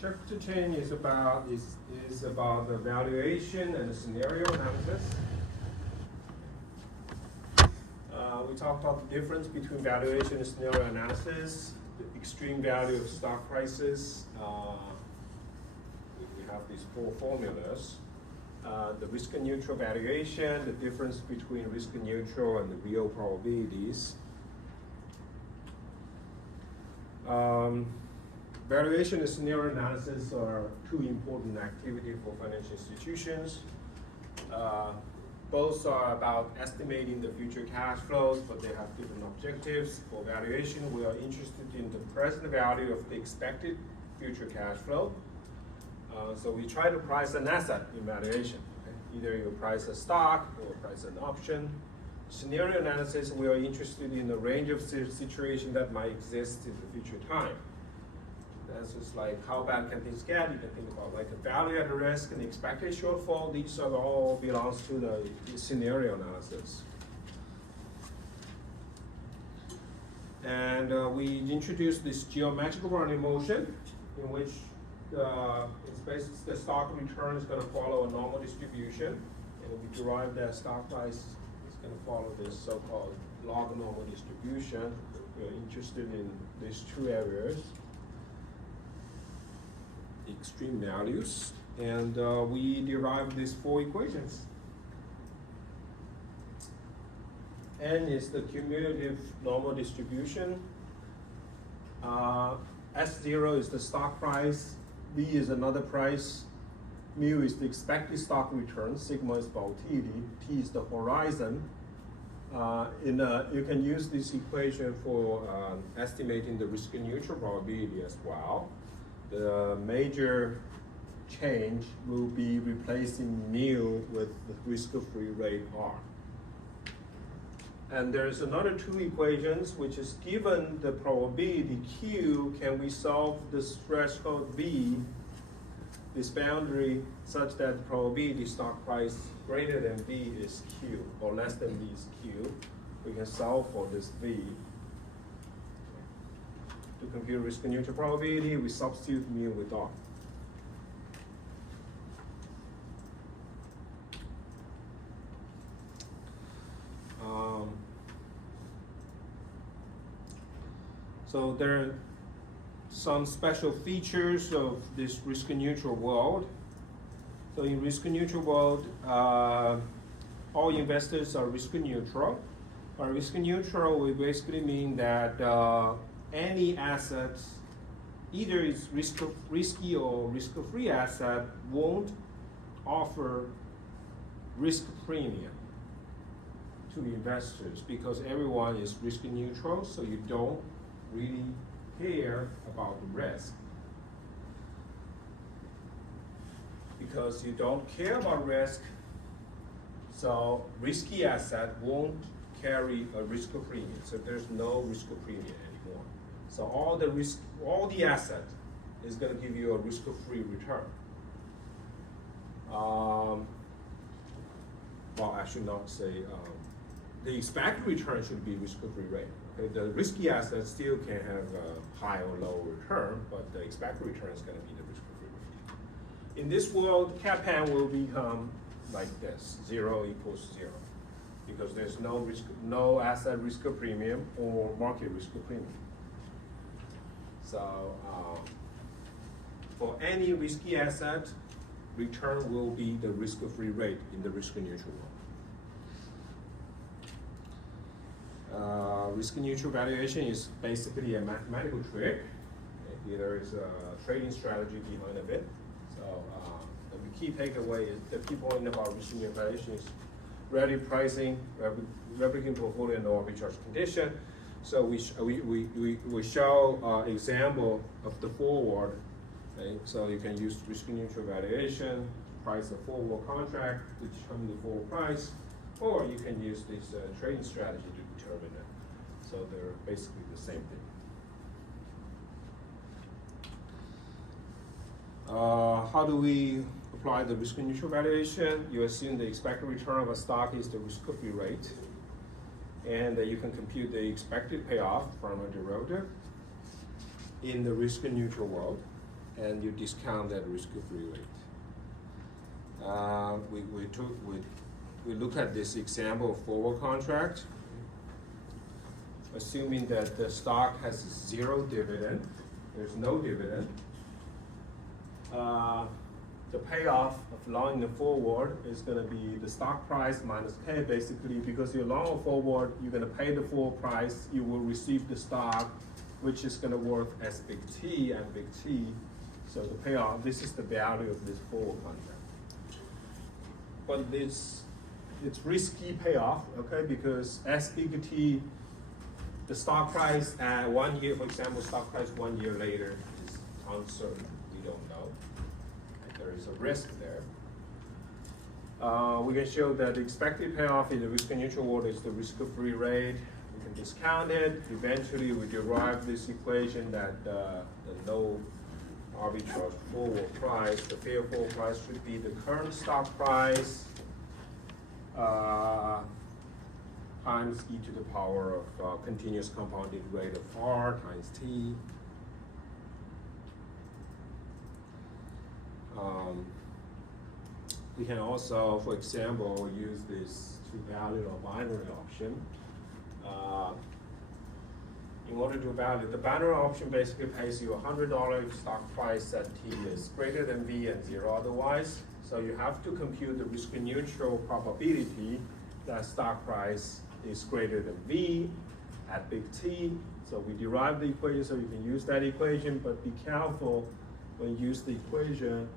Chapter 10 is about the valuation and the scenario analysis. We talked about the difference between valuation and scenario analysis, the extreme value of stock prices. We have these 4 formulas. The risk and neutral valuation, the difference between risk and neutral and the real probabilities. Valuation and scenario analysis are 2 important activities for financial institutions. Both are about estimating the future cash flows, but they have different objectives. For valuation, we are interested in the present value of the expected future cash flow. So we try to price an asset in valuation. Okay? Either you price a stock or price an option. Scenario analysis, we are interested in the range of situations that might exist in the future time. That's just like how bad can things get? You can think about like a value at risk and expected shortfall. These are all belongs to the scenario analysis. And we introduced this geometrical running motion, in which it's basically the stock return is going to follow a normal distribution, and we derive that stock price is going to follow this so-called log normal distribution. We're interested in these 2 areas. Extreme values, and we derive these 4 equations. N is the cumulative normal distribution. S0 is the stock price. V is another price. Mu is the expected stock return. Sigma is volatility. T is the horizon. You can use this equation for estimating the risk and neutral probability as well. The major change will be replacing mu with the risk-free rate R. And there's another 2 equations, which is given the probability Q, can we solve this threshold V, this boundary, such that the probability stock price greater than V is Q, or less than V is Q. We can solve for this V. To compute risk and neutral probability, we substitute mu with R. So there are some special features of this risk and neutral world. So in risk and neutral world, all investors are risk and neutral. By risk and neutral, we basically mean that any assets, either it's risky or risk-free asset, won't offer risk premium to investors because everyone is risk neutral, so you don't really care about the risk. Because you don't care about risk, so risky asset won't carry a risk premium, so there's no risk premium anymore. So all the asset is going to give you a risk-free return. Well, I should not say the expected return should be risk-free rate. Okay? The risky asset still can have a high or low return, but the expected return is going to be the risk-free rate. In this world, CAPM will become like this: 0 equals 0, because there's no asset risk premium or market risk premium. So for any risky asset, return will be the risk-free rate in the risk-neutral world. Risk-neutral valuation is basically a mathematical trick. There is a trading strategy behind of it. So the key takeaway is the key point about risk-neutral valuation is relative pricing, replicating portfolio, and no arbitrage condition. So we show example of the forward. Okay? So you can use risk-neutral valuation, price a forward contract to determine the forward price, or you can use this trading strategy to determine it. So they're basically the same thing. How do we apply the risk-neutral valuation? You assume the expected return of a stock is the risk-free rate, and you can compute the expected payoff from a derivative in the risk-neutral world. and you discount that risk-free rate. We look at this example of forward contract, assuming that the stock has 0 dividend, there's no dividend. The payoff of longing the forward is gonna be the stock price minus K, basically, because you're long a forward, you're gonna pay the full price, you will receive the stock, which is gonna work as big T and big T. So the payoff, this is the value of this forward contract. But it's risky payoff, okay, because as big T, the stock price at 1 year, for example, stock price 1 year later is uncertain, we don't know. There is a risk there. We can show that the expected payoff in the risk neutral world is the risk-free rate. We can discount it. Eventually, we derive this equation that the no arbitrage forward price, the fair forward price should be the current stock price times e to the power of continuous compounded rate of R times T. We can also, for example, use this two-value or binary option. In order to value, the binary option basically pays you $100 if stock price at T is greater than V and 0 otherwise. So you have to compute the risk neutral probability that stock price is greater than V at big T. So we derive the equation so you can use that equation, but be careful when you use the equation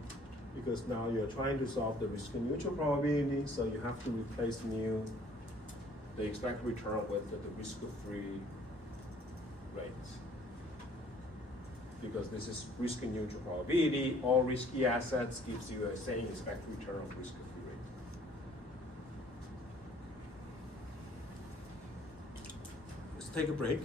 because now you're trying to solve the risk neutral probability, so you have to replace the expected return with the risk-free rate. Because this is risk neutral probability, all risky assets gives you a same expected return of risk-free rate. Let's take a break.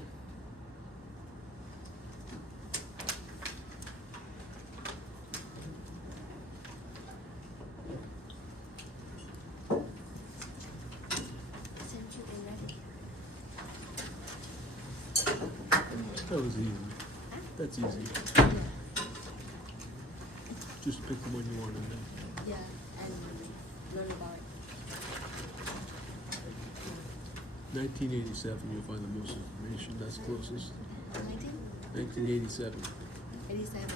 Since you've been ready. That was easy. That's easy. Just pick the one you wanted. Yeah, and learn about it. 1987, you'll find the most information. That's closest. 1987, 87.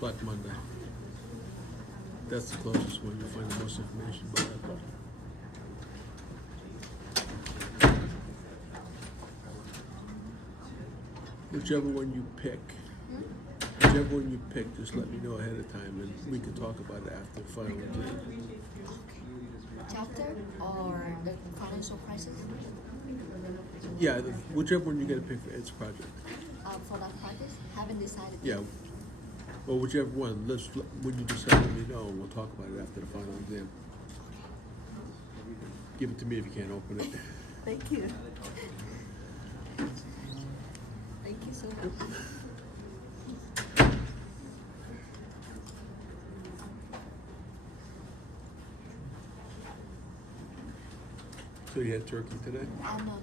Black Monday. That's the closest one. You'll find the most information about that book. Whichever one you pick, just let me know ahead of time, and we can talk about it after the final exam. Okay. Chapter or the financial crisis? Yeah, whichever one you're gonna pick for Ed's project. For that practice, haven't decided. Yeah. Well, whichever one. When you decide, let me know, and we'll talk about it after the final exam. Give it to me if you can't open it. Thank you. Thank you so much. So you had turkey today? No.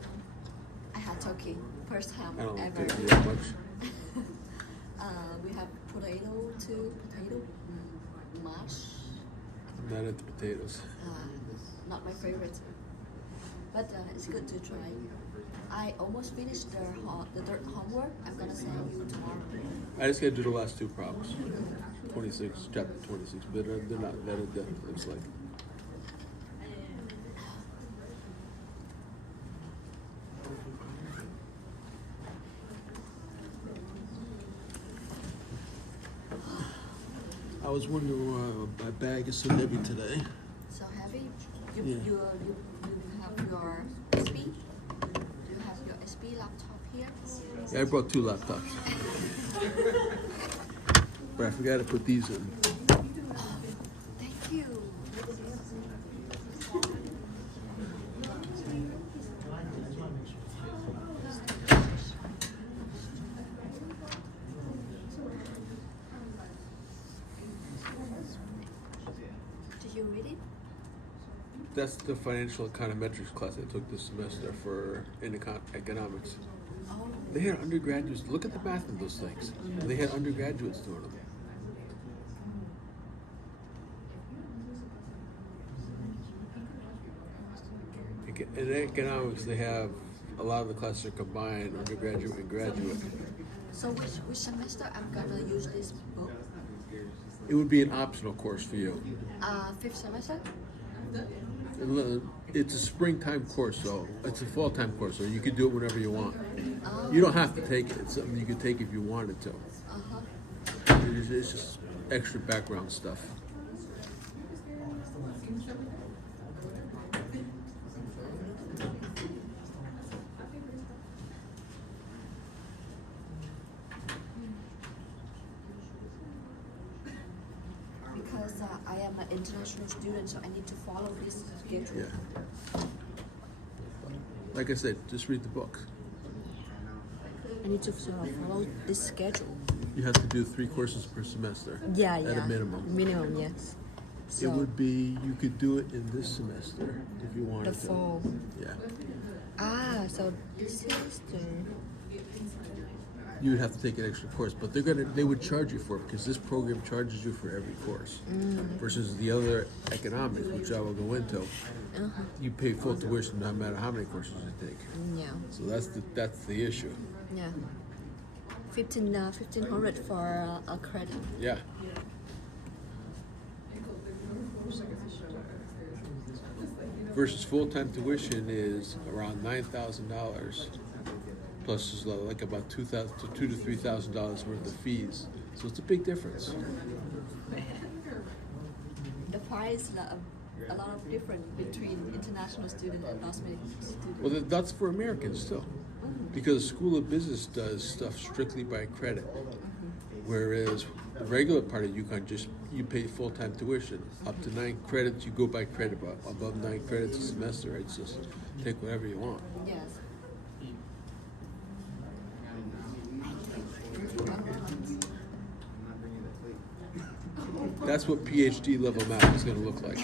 I had turkey. First time I don't like ever. turkey that much. We have potato mash. I'm not into potatoes. Not my favorite, but it's good to try. I almost finished the dirt homework. I'm gonna send you tomorrow. I just gotta do the last two problems. 26, chapter 26, but they're not that in depth, it looks like. I was wondering why my bag is so heavy today. So heavy. Yeah. You have your SB. You have your SB laptop here. Yeah, I brought 2 laptops. But I forgot to put these in. Thank you. Did you read it? That's the financial econometrics class I took this semester for economics. Oh. They had undergraduates, look at the math of those things. They had undergraduates doing them. In economics, they have a lot of the classes are combined, undergraduate and graduate. So which semester I'm gonna use this book? It would be an optional course for you. Fifth semester? It's a springtime course, so it's a fall-time course, so you can do it whenever you want. Oh. You don't have to take it. It's something you could take if you wanted to. Uh-huh. It's just extra background stuff. Because I am an international student, so I need to follow this schedule. Yeah. Like I said, just read the book. I need to sort of follow this schedule. You have to do 3 courses per semester. Yeah, At a minimum. Minimum, yes. So It would be, you could do it in this semester if you wanted the to. fall. Yeah. So this semester. You would have to take an extra course, but they would charge you for it because this program charges you for every course. Versus the other economics, which I will go into, you pay full tuition no matter how many courses you take. Yeah. So that's the issue. Yeah. 1500 for a credit. Yeah. Versus full-time tuition is around $9,000, plus is like about $2,000 to $2,000 to $3,000 worth of fees. So it's a big difference. The price a lot of difference between international student and non-American student. Well, that's for Americans too, because School of Business does stuff strictly by credit, whereas the regular part of UConn you pay full-time tuition up to 9 credits. You go by credit, but above 9 credits a semester, it's just take whatever you want. Yes. That's what PhD level math is going to look like.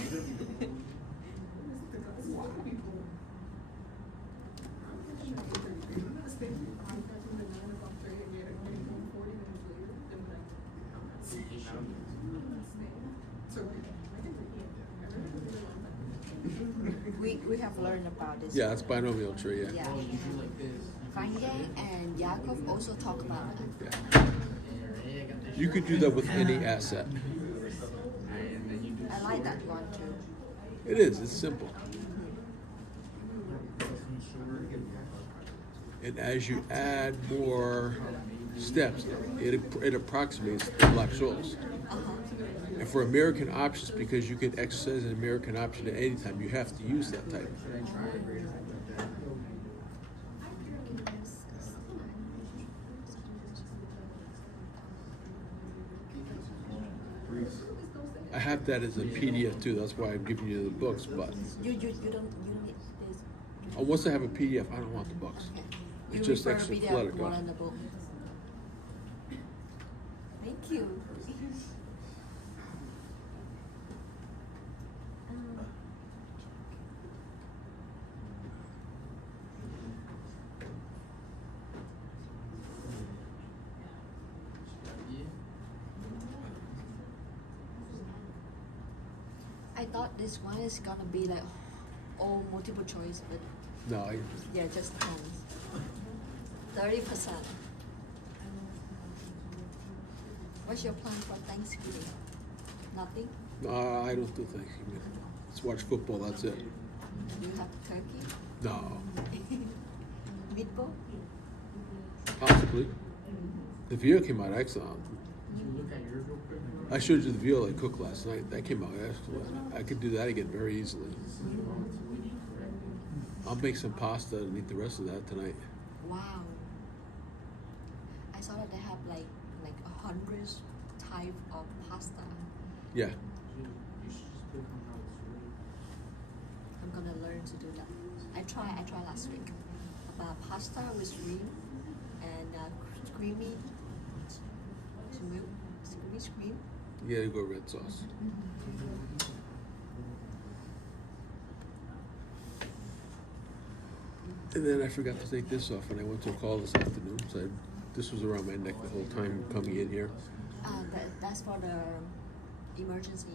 We have learned about this. Yeah, it's binomial tree. Yeah. Yeah. Fangay and Yakov also talk about it. Yeah. You could do that with any asset. I like that one too. It is. It's simple. And as you add more steps, it approximates the Black-Scholes. And for American options, because you can exercise an American option at any time, you have to use that type. I have that as a PDF too. That's why I'm giving you the books. But You don't need this. once I have a PDF, I don't want the books. Okay. It's You just prefer extra PDF clutter. more than the book. Thank you. I thought this one is gonna be like all multiple choice, but No, yeah, just 30%. What's your plan for Thanksgiving? Nothing? I don't do Thanksgiving. Let's watch football. That's it. You have turkey? No, Meatball? possibly. The veal came out excellent. I showed you the veal I cooked last night. That came out excellent. I could do that again very easily. I'll make some pasta and eat the rest of that tonight. Wow. I saw that they have like 100 type of pasta. Yeah. I'm gonna learn to do that. I tried last week about pasta with shrimp and creamy cream. You gotta go red sauce. And then I forgot to take this off when I went to a call this afternoon. So this was around my neck the whole time coming in here. That's for the emergency.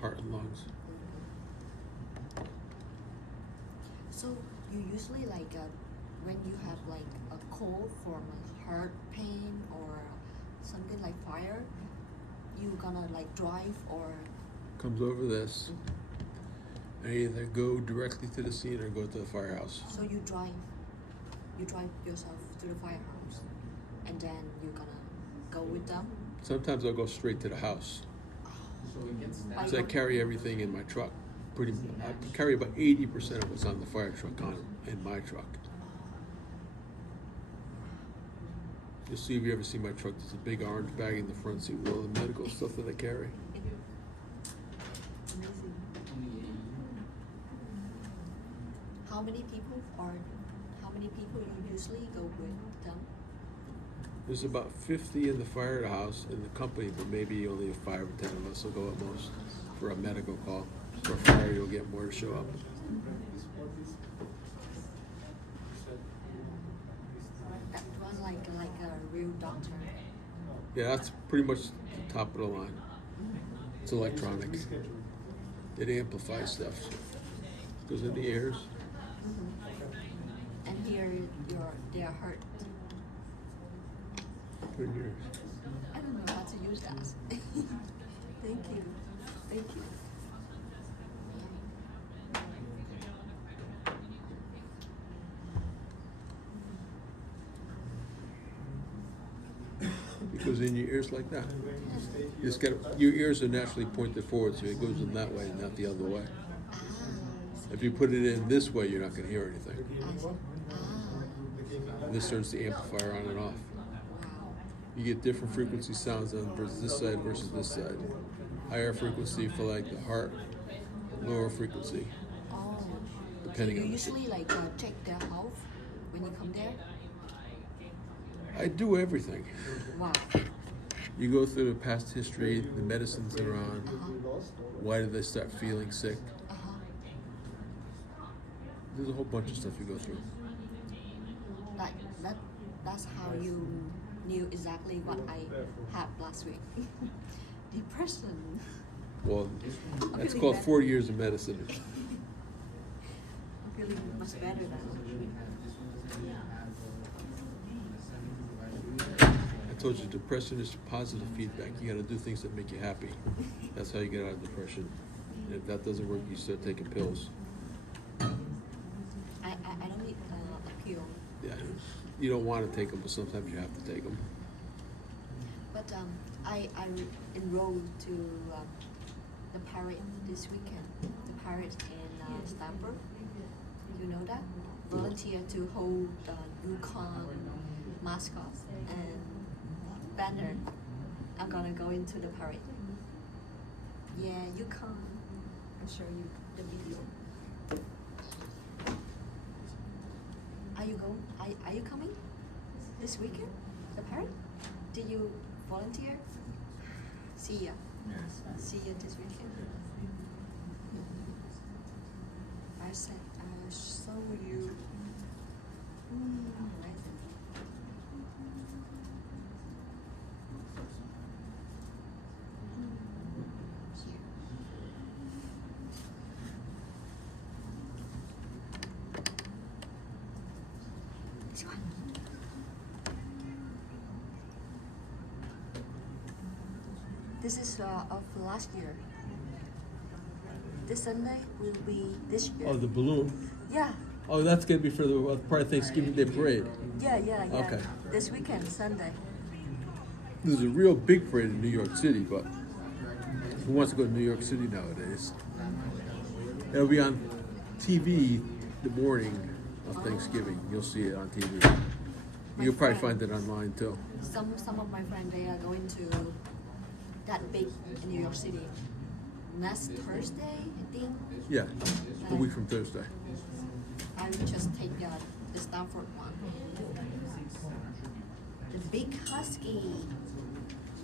Heart and lungs. So you usually like when you have like a cold from a heart pain or something like fire, you gonna like drive or Comes over this, and either go directly to the scene or go to the firehouse. so you drive yourself to the firehouse, and then you're gonna go with them. Sometimes I'll go straight to the house. By So I road. carry everything in my truck. I carry about 80% of what's on the fire truck in my truck. You'll see if you ever see my truck. There's a big orange bag in the front seat with all the medical stuff that I carry. Amazing. How many people you usually go with them? There's about 50 in the firehouse in the company, but maybe only 5 or 10 of us will go at most for a medical call. For a fire, you'll get more to show up. That was like a real doctor. Yeah, that's pretty much the top of the line. It's electronic. It amplifies stuff. Goes in the ears. And here they are hurt. Put in your ears. I don't know how to use that. Thank you. Thank you. It goes in your ears like that. You just get your ears are naturally pointed forward, so it goes in that way, not the other way. Ah, If you put it in this way, you're not going to hear anything. I see. Ah, And this turns the amplifier on and off. wow. You get different frequency sounds on this side versus this side. Higher frequency for like the heart, lower frequency. Oh, Depending so on you the- usually like check their health when you come there. I do everything. Wow. You go through the past history, the medicines they're on, Uh-huh. why did they start feeling sick. Uh-huh. There's a whole bunch of stuff you go through. That's how you knew exactly what I had last week. Depression. Well, I'm that's feeling called better. 40 years of medicine. I'm feeling much better now. I told you, depression is positive feedback. You got to do things that make you happy. That's how you get out of depression. And if that doesn't work, you start taking pills. I don't need a pill. Yeah, you don't want to take them, but sometimes you have to take them. But I enrolled to the parade this weekend. The parade in Stanford. You know that? Volunteer to hold the Yukon mascot and banner. I'm gonna go into the parade. Yeah, Yukon. I'll show you the video. Are you going? Are you coming this weekend? The parade? Did you volunteer? See ya. See you this weekend. I said I'll show you. Right. Here. This one. This is of last year. This Sunday will be this year. Oh, the balloon. Yeah, Oh, that's going to be for the part of Thanksgiving Day parade. yeah. Okay. This weekend, Sunday. There's a real big parade in New York City, but who wants to go to New York City nowadays? It'll be on TV the morning of Thanksgiving. You'll see it on TV. You'll probably find it online too. Some of my friends, they are going to that big in New York City. Next Thursday, I think. Yeah, a week from Thursday. I will just take the Stanford one. The big husky.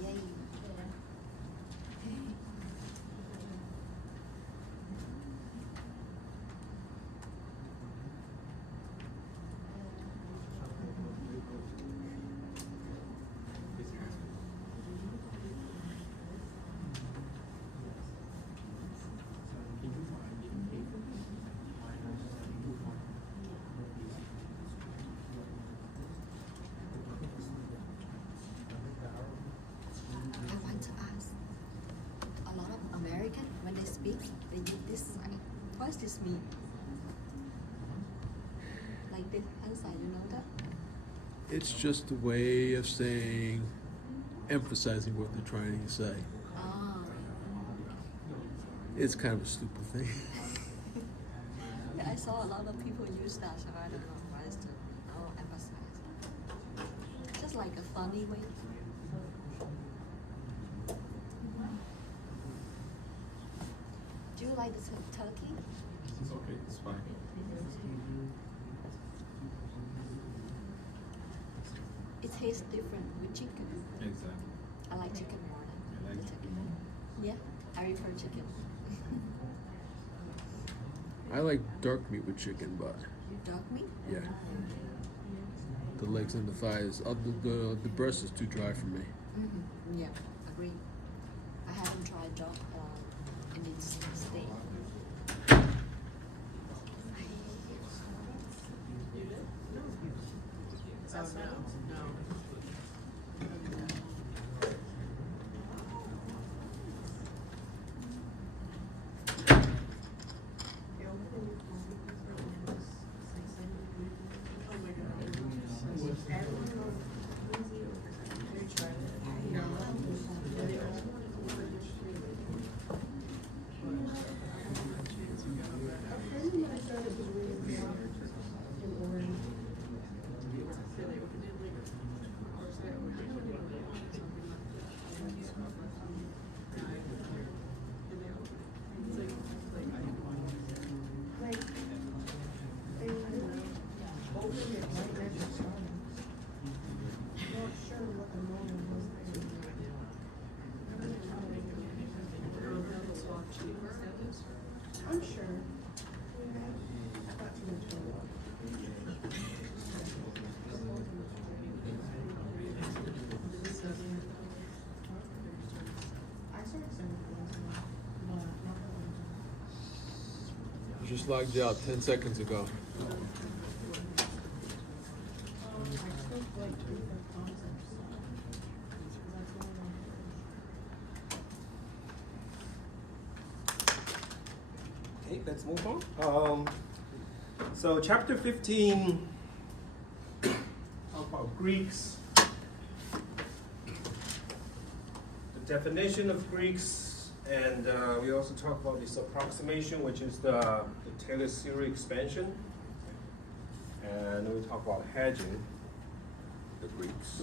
Yay. big, they use this side. Twice this mean. Like this hand side, you know that? It's just a way of saying, emphasizing what they're trying to say. Ah. It's kind of a stupid thing. Yeah, I saw a lot of people use that, so I don't know why it's to emphasize. Just like a funny way. Do you like the turkey? It's okay, it's fine. It tastes different with chicken. Exactly. I like chicken more than I like the turkey. Yeah, I prefer chicken. I like dark meat with chicken, but Dog meat? yeah. The legs and the thighs, the breast is too dry for me. Mm-hmm. Yeah, agree. I haven't tried dog in its steak. I'm sure. Not too much going on. I started sending ones, but not the Just logged out 10 seconds ago. I still like different concepts. That's one of Okay, let's move on. So chapter 15 about Greeks. The definition of Greeks, and we also talk about this approximation, which is the Taylor series expansion. And we talk about hedging the Greeks.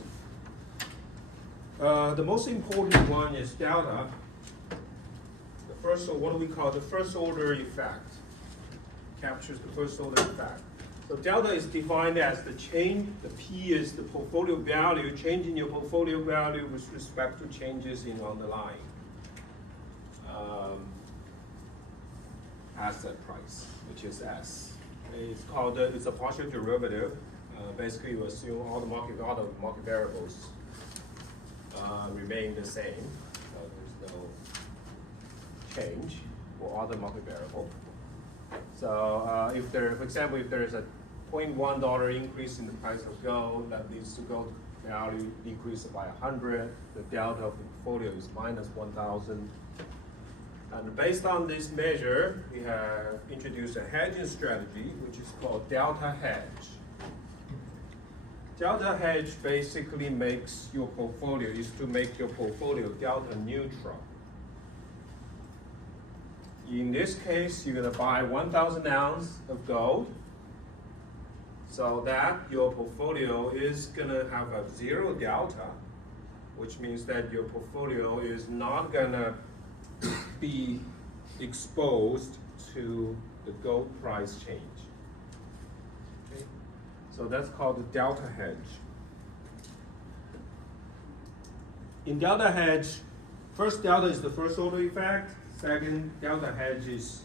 The most important one is delta. The first, what do we call the first order effect? Captures the first order effect. So delta is defined as the change, the P is the portfolio value, change in your portfolio value with respect to changes in underlying asset price, which is S. It's called, it's a partial derivative. Basically, you assume all the market variables remain the same. So there's no change for other market variable. So if there, for example, if there is a $0.1 increase in the price of gold, that leads to gold value decrease by 100. The delta of the portfolio is minus 1,000. And based on this measure, we have introduced a hedging strategy, which is called delta hedge. Delta hedge basically makes your portfolio, is to make your portfolio delta neutral. In this case, you're gonna buy 1,000 ounces of gold, so that your portfolio is gonna have a zero delta, which means that your portfolio is not gonna be exposed to the gold price change. Okay? So that's called the delta hedge. In delta hedge, first delta is the first order effect. Second, delta hedge is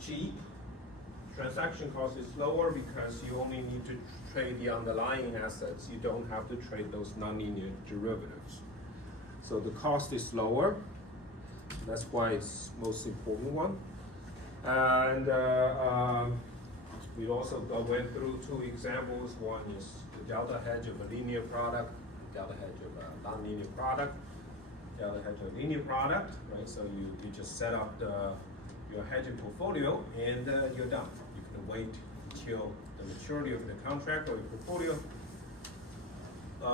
cheap. Transaction cost is lower because you only need to trade the underlying assets. You don't have to trade those nonlinear derivatives. So the cost is lower. That's why it's most important one. And we also went through two examples. One is the delta hedge of a linear product, delta hedge of a nonlinear product. Delta hedge of a linear product, right? So you just set up the your hedging portfolio, and you're done. You can wait until the maturity of the contract or your portfolio.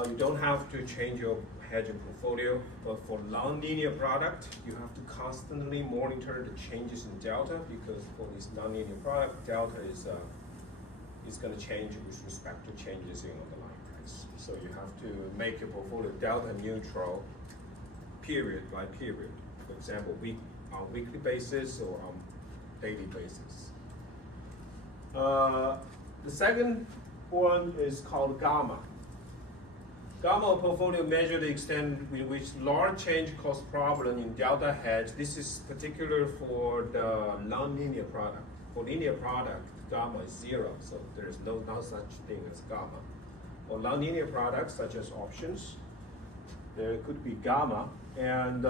You don't have to change your hedging portfolio, but for non-linear product, you have to constantly monitor the changes in delta, because for this non-linear product, delta is going to change with respect to changes in underlying price. So you have to make your portfolio delta neutral period by period. For example, on weekly basis or on daily basis. The second one is called gamma. Gamma portfolio measure the extent in which large change cause problem in delta hedge. This is particular for the non-linear product. For linear product, gamma is 0, so there is no such thing as gamma. For non-linear products such as options, there could be gamma, and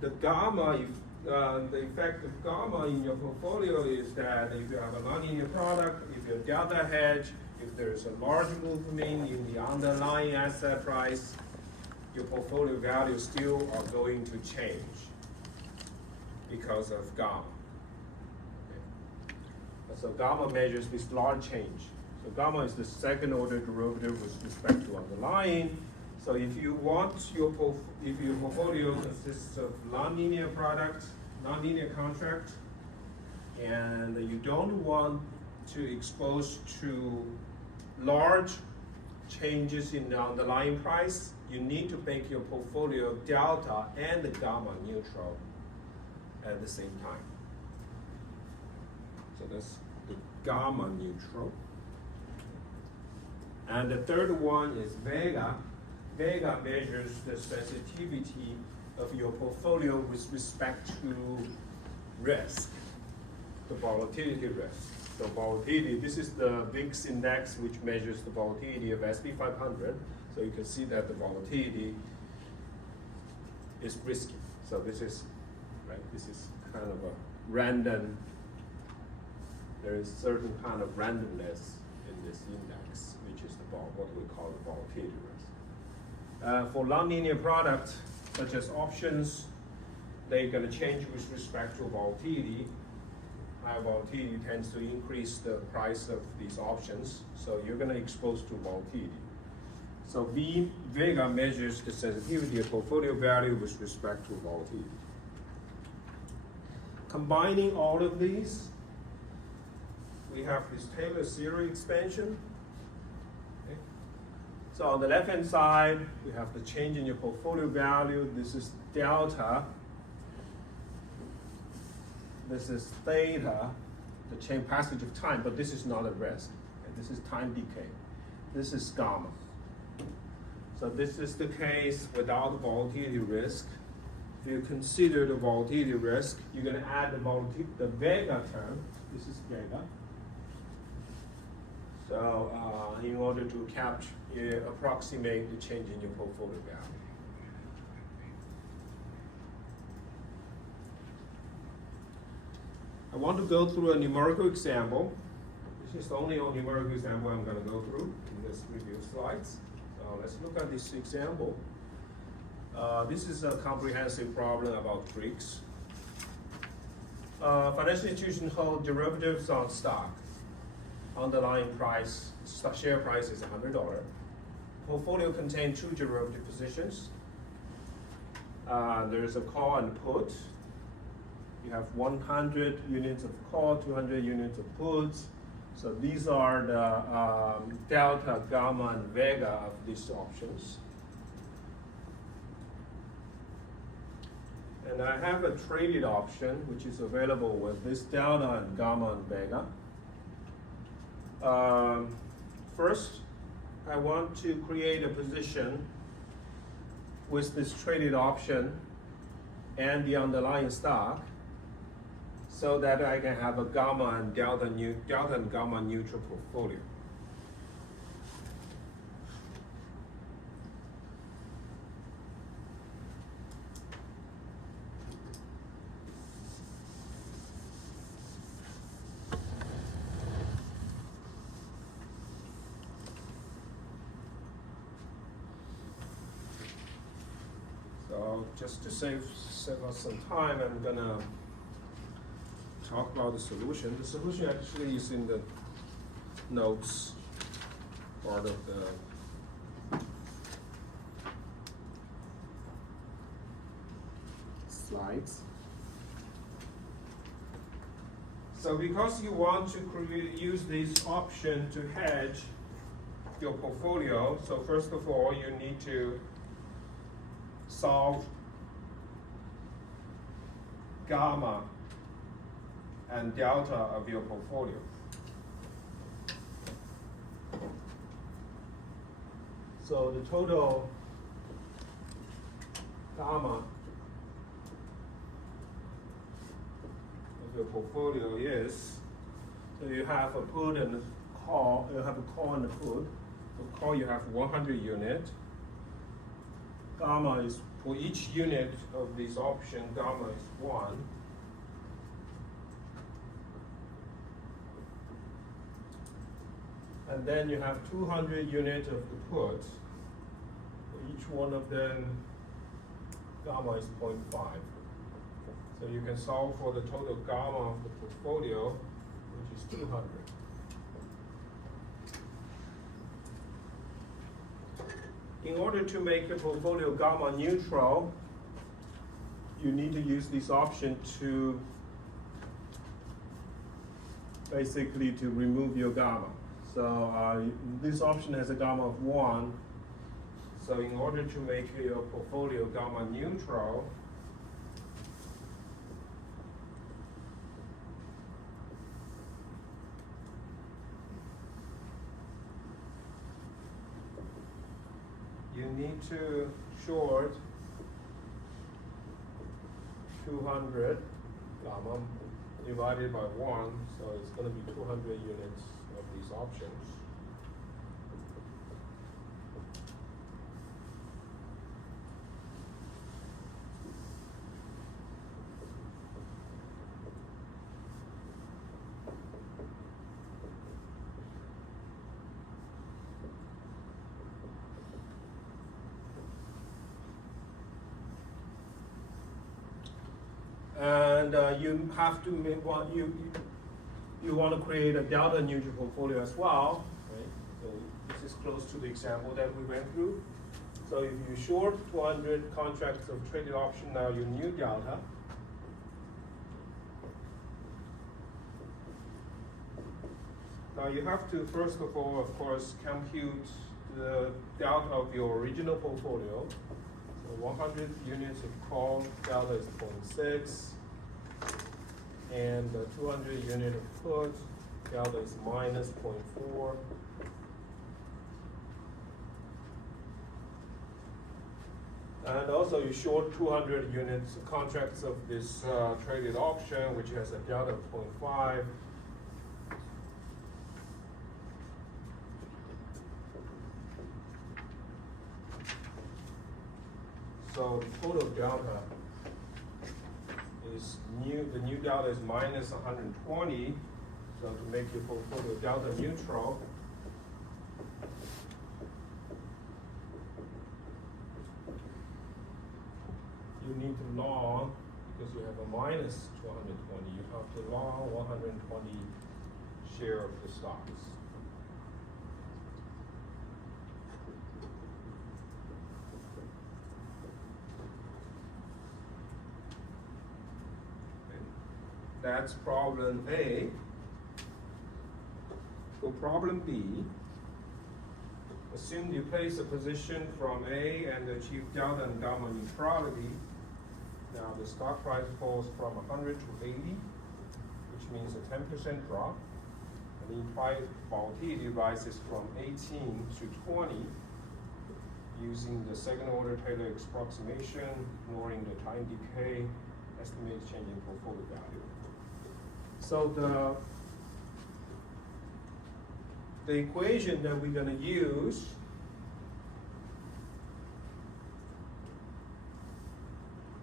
the gamma, the effect of gamma in your portfolio is that if you have a non-linear product, if you're delta hedge, if there's a large movement in the underlying asset price, your portfolio values still are going to change because of gamma. Okay. So gamma measures this large change. So gamma is the second order derivative with respect to underlying. So if you want if your portfolio consists of non-linear product, non-linear contract, and you don't want to expose to large changes in the underlying price, you need to make your portfolio delta and gamma neutral at the same time. So that's the gamma neutral. And the third one is Vega. Vega measures the sensitivity of your portfolio with respect to risk, the volatility risk. So volatility, this is the VIX index, which measures the volatility of S&P 500. So you can see that the volatility is risky. So this is, right, this is kind of a random, there is certain kind of randomness in this index, which is what we call the volatility risk. For non-linear products, such as options, they're going to change with respect to volatility. High volatility tends to increase the price of these options, so you're going to expose to volatility. So Vega measures the sensitivity of portfolio value with respect to volatility. Combining all of these, we have this Taylor series expansion. Okay. So on the left-hand side, we have the change in your portfolio value. This is delta. This is theta, the change passage of time, but this is not a risk. Okay? This is time decay. This is gamma. So this is the case without the volatility risk. If you consider the volatility risk, you're going to add the Vega term. This is Vega. So in order to approximate the change in your portfolio value. I want to go through a numerical example. This is the only numerical example I'm going to go through in this review slides. So let's look at this example. This is a comprehensive problem about Greeks. Financial institutions hold derivatives on stock. Underlying price, share price is $100. Portfolio contains 2 derivative positions. There's a call and put. You have 100 units of call, 200 units of puts. So these are the delta, gamma, and vega of these options. And I have a traded option, which is available with this delta and gamma and vega. First, I want to create a position with this traded option and the underlying stock, so that I can have a gamma and delta and gamma neutral portfolio. So I'll just to save us some time, I'm gonna talk about the solution. The solution actually is in the notes part of the slides. So because you want to use this option to hedge your portfolio, so first of all, you need to solve gamma and delta of your portfolio. So the total gamma of your portfolio is, so you have a put and a call, you have a call and a put. For call you have 100 unit. Gamma is, for each unit of this option, gamma is 1. And then you have 200 units of the put. For each one of them, gamma is 0.5. So you can solve for the total gamma of the portfolio, which is 200. In order to make the portfolio gamma neutral, you need to use this option to basically to remove your gamma. So this option has a gamma of 1. So in order to make your portfolio gamma neutral, you need to short 200 gamma divided by 1, so it's going to be 200 units of these options. And you have to make what you want to create a delta neutral portfolio as well, right? So this is close to the example that we went through. So if you short 200 contracts of traded option, now your new delta. Now you have to first of all, of course, compute the delta of your original portfolio. So 100 units of call, delta is 0.6. And 200 unit of put, delta is minus 0.4. And also you short 200 units contracts of this traded option, which has a delta of 0.5. So the total delta is the new delta is minus 120. So to make your portfolio delta neutral, you need to long, because you have a minus 220, you have to long 120 share of the stocks. That's problem A. For problem B, assume you place a position from A and achieve delta and gamma neutrality. Now the stock price falls from 100 to 80, which means a 10% drop. And the implied volatility rises from 18 to 20 using the second order Taylor approximation, ignoring the time decay, estimated change in portfolio value. So the equation that we're going to use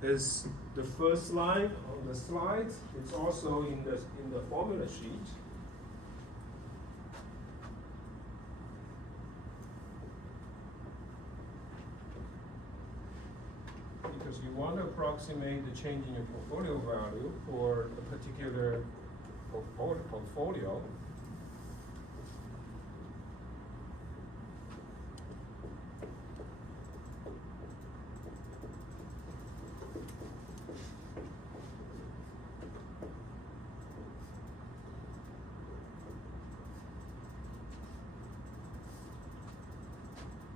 is the first line on the slide. It's also in the formula sheet. Because you approximate the change in your portfolio value for a particular portfolio.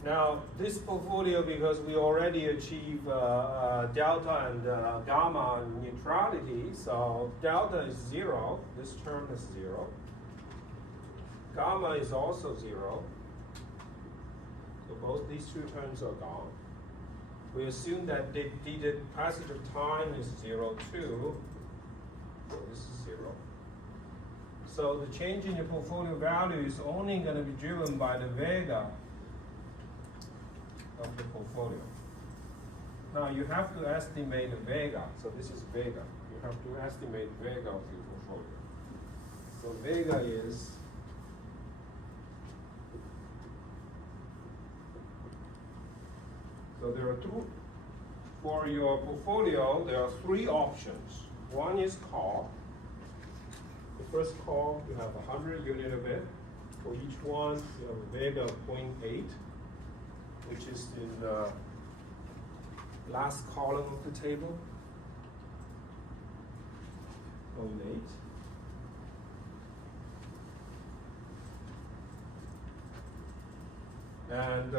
Now, this portfolio, because we already achieved delta and gamma neutrality, so delta is 0, this term is 0. Gamma is also 0. So both these two terms are gone. We assume that the passage of time is 0 too. So this is 0. So the change in your portfolio value is only going to be driven by the vega of the portfolio. Now you have to estimate the vega. So this is vega. You have to estimate vega of your portfolio. So vega is so there are two for your portfolio. There are three options. One is call. The first call you have 100 unit of it. For each one you have a vega of 0.8. Which is in the last column of the table, 0.8. And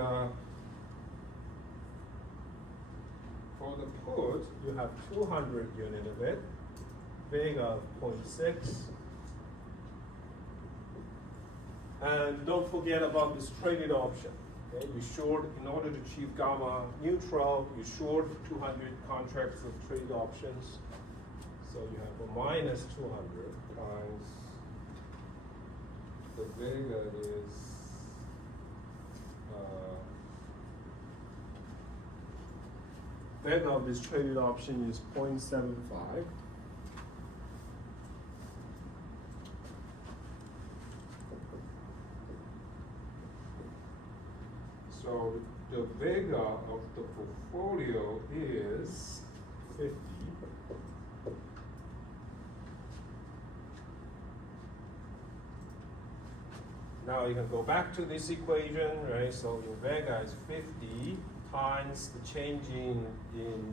for the put, you have 200 unit of it, vega of 0.6. And don't forget about this traded option. Okay, you short, in order to achieve gamma neutral, you short 200 contracts of trade options. So you have a minus 200 times the vega is vega of this traded option is 0.75. So the vega of the portfolio is 50. Now you can go back to this equation, right? So your vega is 50 times the change in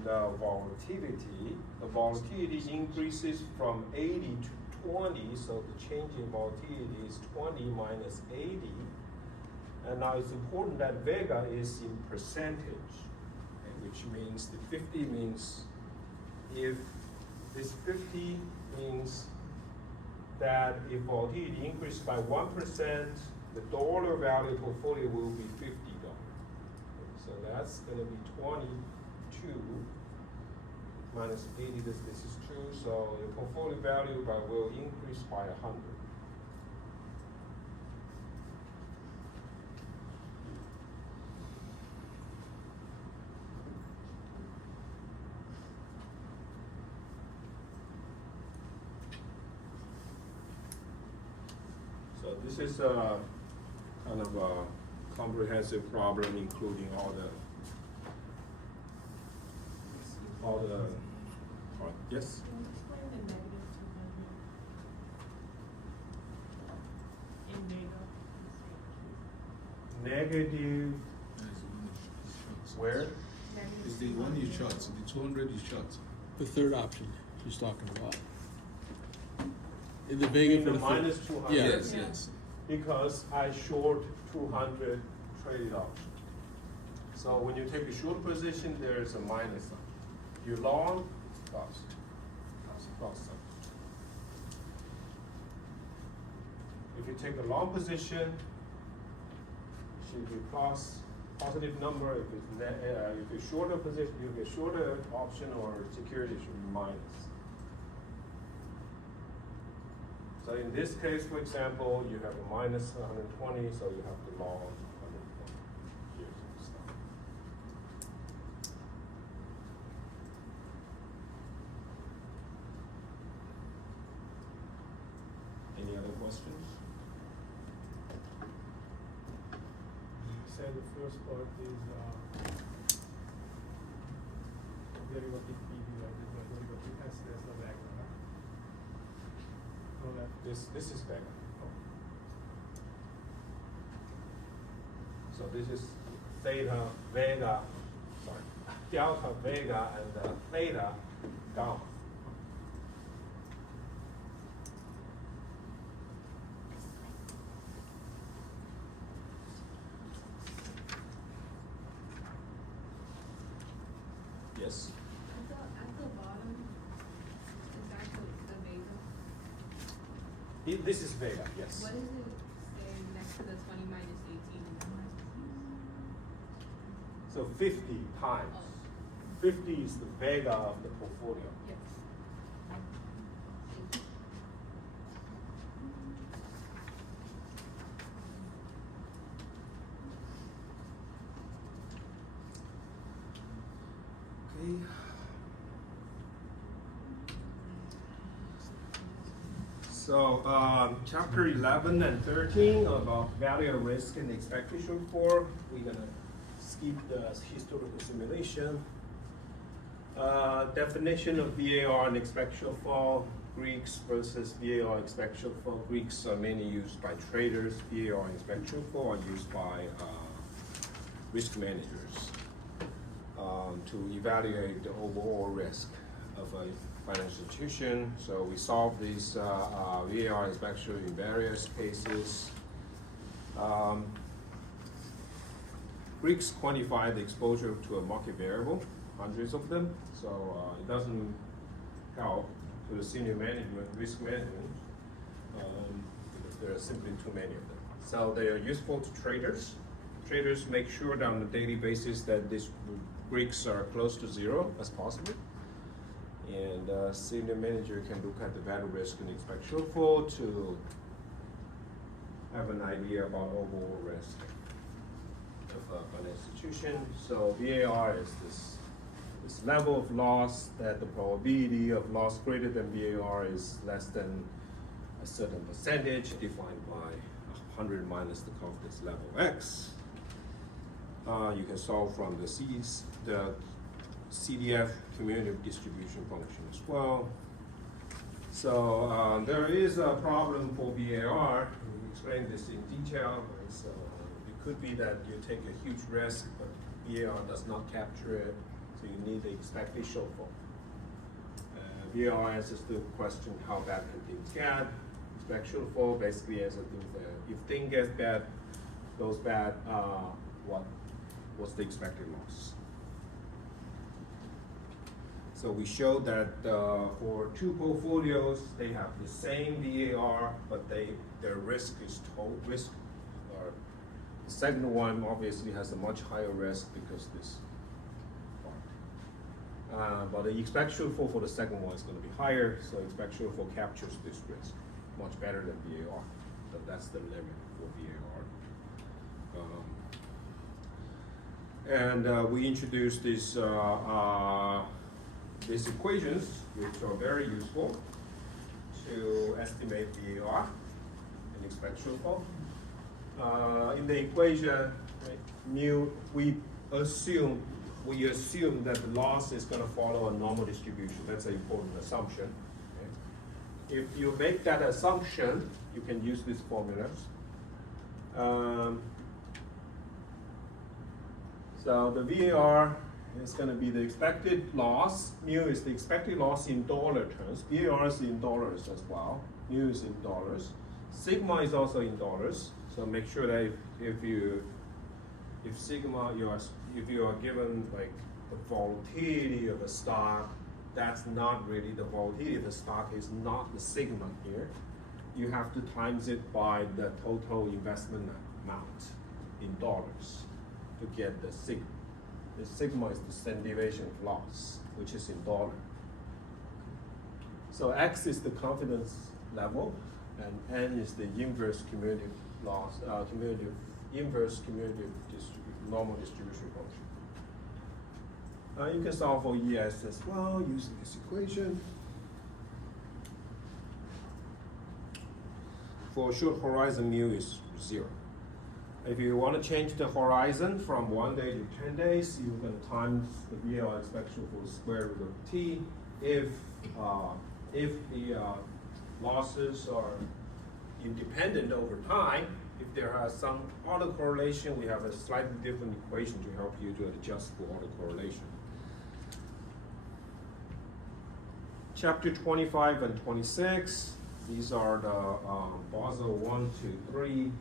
the volatility. The volatility increases from 80 to 20, so the change in volatility is 20 minus 80. And now it's important that vega is in percentage, okay, which means the 50 means if this 50 means that if volatility increases by 1%, the dollar value portfolio will be $50. So that's going to be 22 minus 80. This is 2. So the portfolio value will increase by 100. So this is a kind of a comprehensive problem, including all the yes. Can you explain the negative 200 in vega? Negative That is the one you shot. where? It's the one you shot, so the 200 you shot. The third option she's talking about. In the vega for the the third. minus 200. Yeah. Yes, yes. Because I short 200 traded options. So when you take a short position, there is a minus sign. You long, it's plus. Plus sign. If you take a long position, it should be plus, positive number. If it's shorter position, you get shorter option or security should be minus. So in this case, for example, you have a minus 120, so you have to long 120. Here's the stuff. Any other questions? You said the first part is derivative PV, like the derivative S, that's the vector, huh? No, that, This is vega. oh, So this is theta vega, sorry, delta vega and theta gamma. Yes. At the bottom, is that the vega? This is vega, yes. What does it say next to the 20 minus 18 in parentheses? So 50 times. 50 is the vega of the portfolio. Yes. Okay. So, chapter 11 and 13 about value at risk and expectation for. We're gonna skip the historical simulation. Definition of VAR and expected shortfall. Greeks versus VAR expected shortfall. Greeks are mainly used by traders. VAR and expected shortfall are used by risk managers to evaluate the overall risk of a financial institution. So we solve these VAR inspection in various cases. Greeks quantify the exposure to a market variable, hundreds of them. So it doesn't help to the senior management, risk management, because there are simply too many of them. So they are useful to traders. Traders make sure that on a daily basis that these Greeks are close to zero as possible. And senior manager can look at the value risk and expect shortfall to have an idea about overall risk of an institution. So VAR is this level of loss that the probability of loss greater than VAR is less than a certain percentage defined by 100 minus the confidence level X. You can solve from the CDF cumulative distribution function as well. So there is a problem for VAR. We explain this in detail. Right? So it could be that you take a huge risk, but VAR does not capture it. So you need the expected shortfall. VAR answers the question, how bad can things get? Expect shortfall basically answers things that if thing goes bad, what's the expected loss? So we showed that for two portfolios, they have the same VAR, but their risk is total risk. The second one obviously has a much higher risk because this part. But the expected shortfall for the second one is going to be higher, so expected shortfall captures this risk much better than VAR. So that's the limit for VAR. And we introduced these equations, which are very useful to estimate VAR and expect shortfall. In the equation, right, mu, we assume that the loss is going to follow a normal distribution. That's an important assumption. Okay? If you make that assumption, you can use these formulas. So the VAR is going to be the expected loss. Mu is the expected loss in dollar terms. VAR is in dollars as well. Mu is in dollars. Sigma is also in dollars. So make sure that if you are given like the volatility of a stock, that's not really the volatility of the stock is not the sigma here. You have to times it by the total investment amount in dollars to get the sigma. The sigma is the standard deviation of loss, which is in dollar. So X is the confidence level, and N is the inverse cumulative loss, inverse cumulative normal distribution function. You can solve for ES as well using this equation. For short horizon, mu is 0. If you want to change the horizon from 1 day to 10 days, you're going to times the VL expansion for the square root of t. If the losses are independent over time, if there are some autocorrelation, we have a slightly different equation to help you to adjust for autocorrelation. Chapter 25 and 26, these are the Basel 1, 2, 3,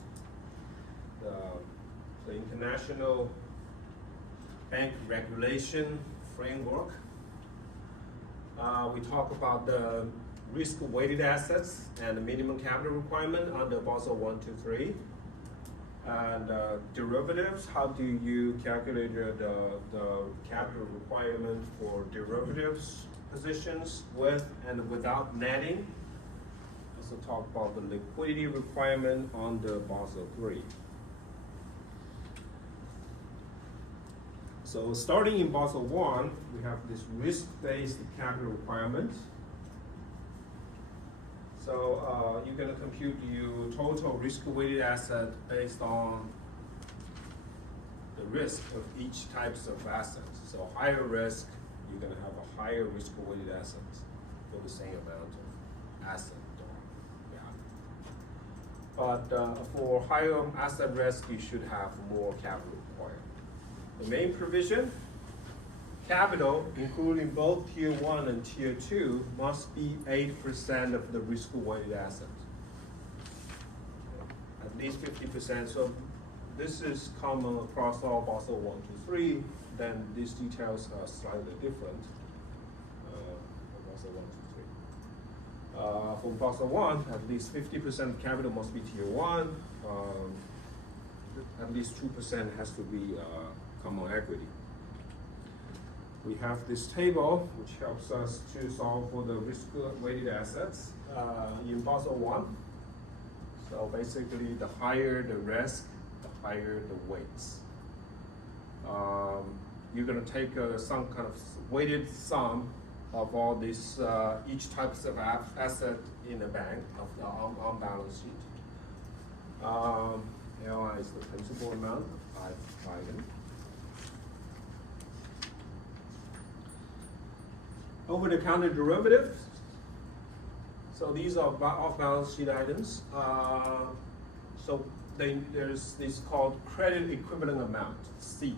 the international bank regulation framework. We talk about the risk-weighted assets and the minimum capital requirement under Basel 1, 2, 3. And derivatives, how do you calculate the capital requirement for derivatives positions with and without netting? Also talk about the liquidity requirement under Basel 3. So starting in Basel 1, we have this risk-based capital requirement. So you're going to compute your total risk-weighted asset based on the risk of each types of assets. So higher risk, you're going to have a higher risk-weighted assets for the same amount of asset. But for higher asset risk, you should have more capital required. The main provision, capital, including both Tier 1 and Tier 2, must be 8% of the risk-weighted asset. At least 50%. So this is common across all Basel 1, 2, 3. Then these details are slightly different for Basel 1, 2, 3. For Basel 1, at least 50% of capital must be Tier 1. At least 2% has to be common equity. We have this table which helps us to solve for the risk-weighted assets in Basel 1. So basically, the higher the risk, the higher the weights. You're going to take some kind of weighted sum of all these, each types of asset in the bank of the on balance sheet. LI is the principal amount of item. Over-the-counter derivatives. So these are off-balance sheet items. So there's this called credit equivalent amount, C.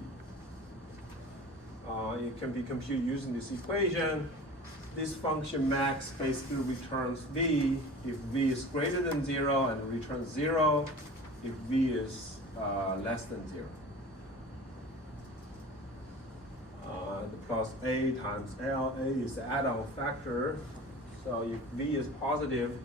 It can be computed using this equation. This function max basically returns V if V is greater than 0 and returns 0 if V is less than 0. The plus A times L, A is the add-on factor. So if V is positive,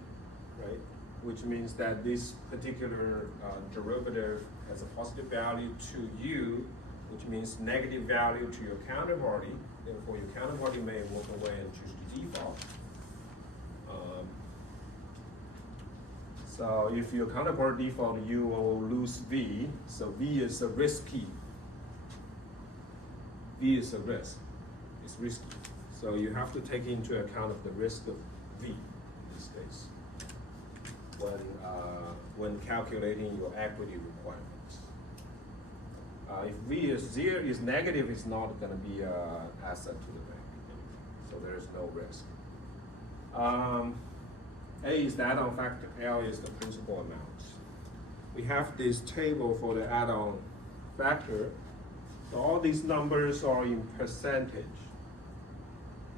right, which means that this particular derivative has a positive value to you, which means negative value to your counterparty. Therefore, your counterparty may walk away and choose to default. So if your counterparty default, you will lose V. So V is a risky. V is a risk. It's risky. So you have to take into account of the risk of V in this case when calculating your equity requirements. If V is negative, it's not going to be an asset to the bank. So there is no risk. A is the add-on factor, L is the principal amount. We have this table for the add-on factor. So all these numbers are in percentage.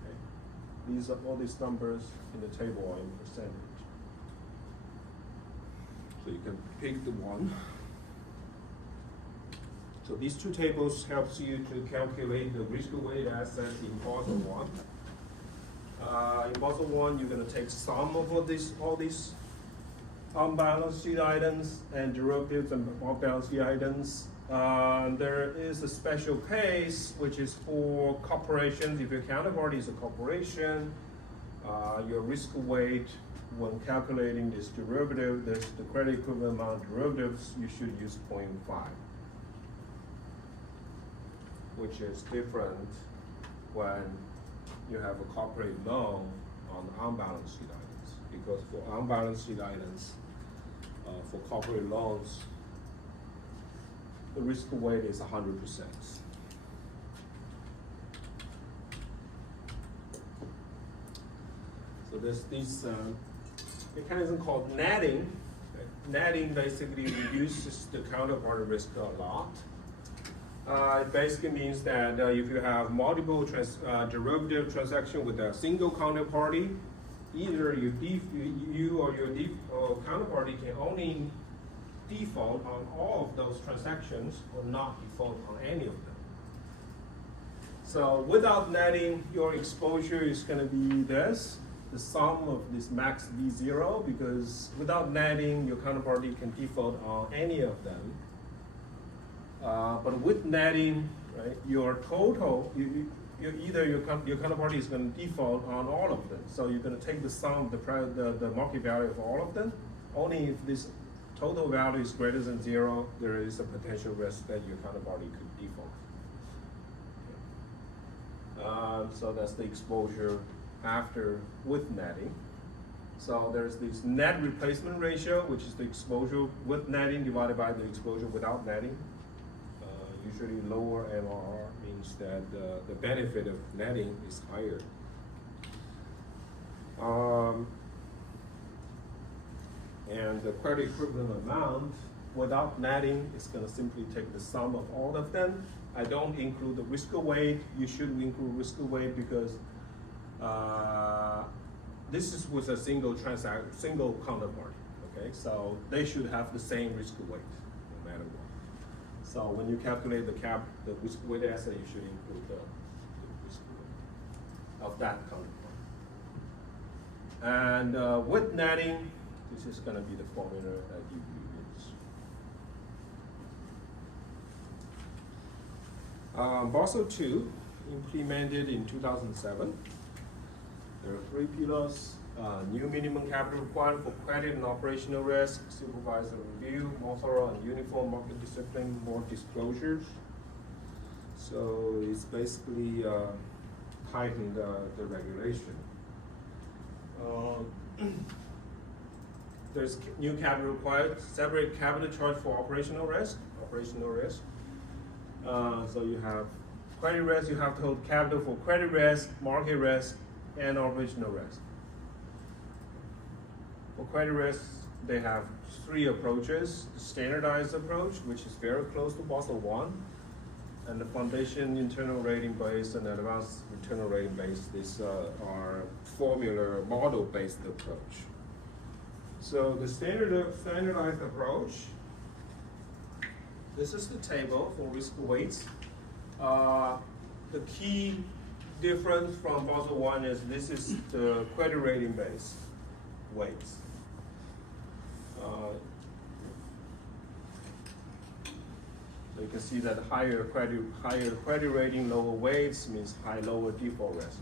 Okay. All these numbers in the table are in percentage. So you can pick the one. So these two tables helps you to calculate the risk-weighted assets in Basel 1. In Basel 1, you're going to take sum of all these on-balance sheet items and derivatives and off-balance sheet items. There is a special case which is for corporations. If your counterparty is a corporation, your risk weight when calculating this derivative, the credit equivalent amount derivatives, you should use 0.5, which is different when you have a corporate loan on on-balance sheet items. Because for on-balance sheet items, for corporate loans, the risk weight is 100%. So there's this mechanism called netting. Netting basically reduces the counterparty risk a lot. It basically means that if you have multiple derivative transactions with a single counterparty, either you or your counterparty can only default on all of those transactions or not default on any of them. So without netting, your exposure is going to be this, the sum of this max V0, because without netting, your counterparty can default on any of them. But with netting, right, your total, either your counterparty is going to default on all of them. So you're going to take the sum, the market value of all of them. Only if this total value is greater than 0, there is a potential risk that your counterparty could default. So that's the exposure after with netting. So there's this net replacement ratio, which is the exposure with netting divided by the exposure without netting. Usually lower MRR means that the benefit of netting is higher. And the credit equivalent amount without netting is going to simply take the sum of all of them. I don't include the risk weight. You should include risk weight because this is with a single counterparty. Okay, so they should have the same risk weight no matter what. So when you calculate the risk weighted asset, you should include the risk weight of that counterpart. And with netting, this is going to be the formula that you use. Basel II, implemented in 2007. There are 3 pillars. New minimum capital requirement for credit and operational risk, supervisor review, more thorough and uniform market discipline, more disclosures. So it's basically tightened the regulation. There's new capital required, separate capital charge for operational risk. So you have credit risk, you have to hold capital for credit risk, market risk, and operational risk. For credit risk, they have 3 approaches. The standardized approach, which is very close to Basel I, and the foundation internal rating based and advanced internal rating based. These are formula model-based approach. So the standardized approach, this is the table for risk weights. The key difference from Basel I is this is the credit rating based weights. So you can see that higher credit rating, lower weights means lower default risk.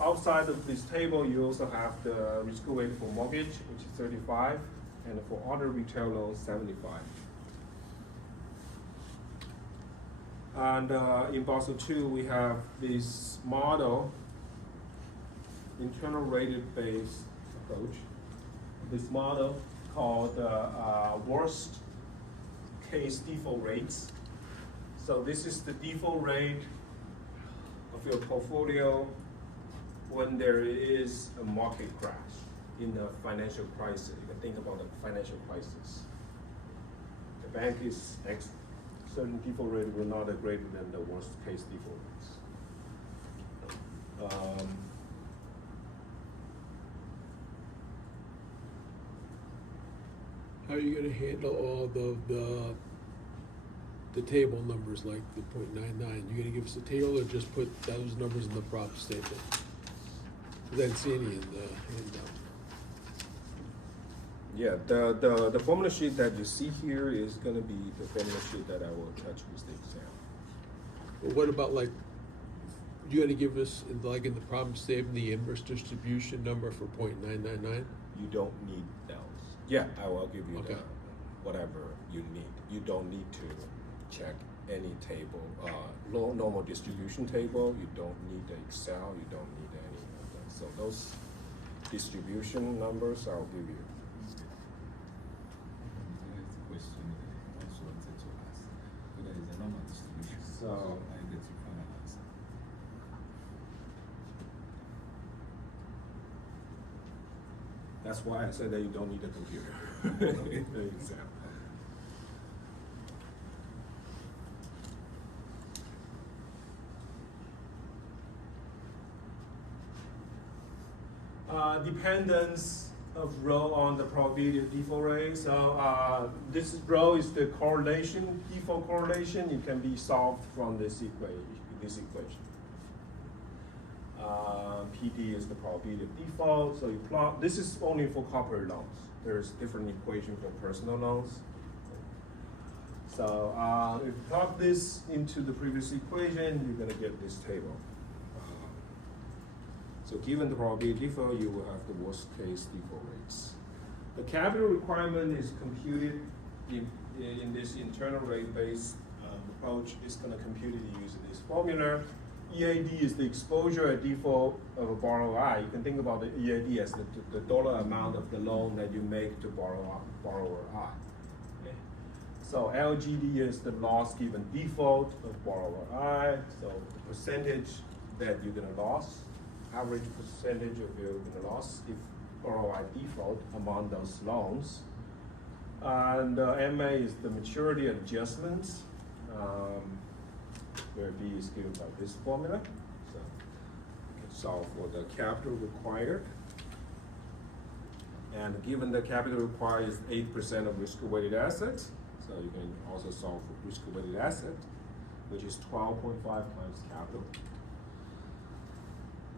Outside of this table, you also have the risk weight for mortgage, which is 35, and for other retail loans, 75. And in Basel II, we have this model, internal rated based approach. This model called worst case default rates. So this is the default rate of your portfolio when there is a market crash in the financial crisis. You can think about the financial crisis. The bank is certain default rate will not be greater than the worst case default rates. How are you going to handle all the table numbers like the 0.99? You going to give us a table or just put those numbers in the prop statement? Because I didn't see any in the handout. Yeah, the formula sheet that you see here is going to be the formula sheet that I will touch with the exam. But what about like, you going to give us in the problem statement the inverse distribution number for 0.999? You don't need those. Yeah, I will give you Okay. whatever you need. You don't need to check any table, normal distribution table. You don't need the Excel. You don't need any of that. So those distribution numbers I'll give you. There is a question I also wanted to ask. So, I get your final answer. that's why I said that you don't need a computer in the exam. Dependence of rho on the probability of default rate. So this rho is the correlation, default correlation. It can be solved from this equation. PD is the probability of default. So you plot. This is only for corporate loans. There's different equation for personal loans. So if you plug this into the previous equation, you're gonna get this table. So given the probability default, you will have the worst case default rates. The capital requirement is computed in this internal rate-based approach. It's gonna compute it using this formula. EAD is the exposure at default of a borrower I. You can think about the EAD as the dollar amount of the loan that you make to borrower I. Okay. So LGD is the loss given default of borrower I. So the percentage that you're gonna lose, average percentage of you're gonna lose if borrower I default among those loans. And MA is the maturity adjustments, where B is given by this formula. So you can solve for the capital required. And given the capital required is 8% of risk-weighted assets, so you can also solve for risk-weighted asset, which is 12.5 times capital.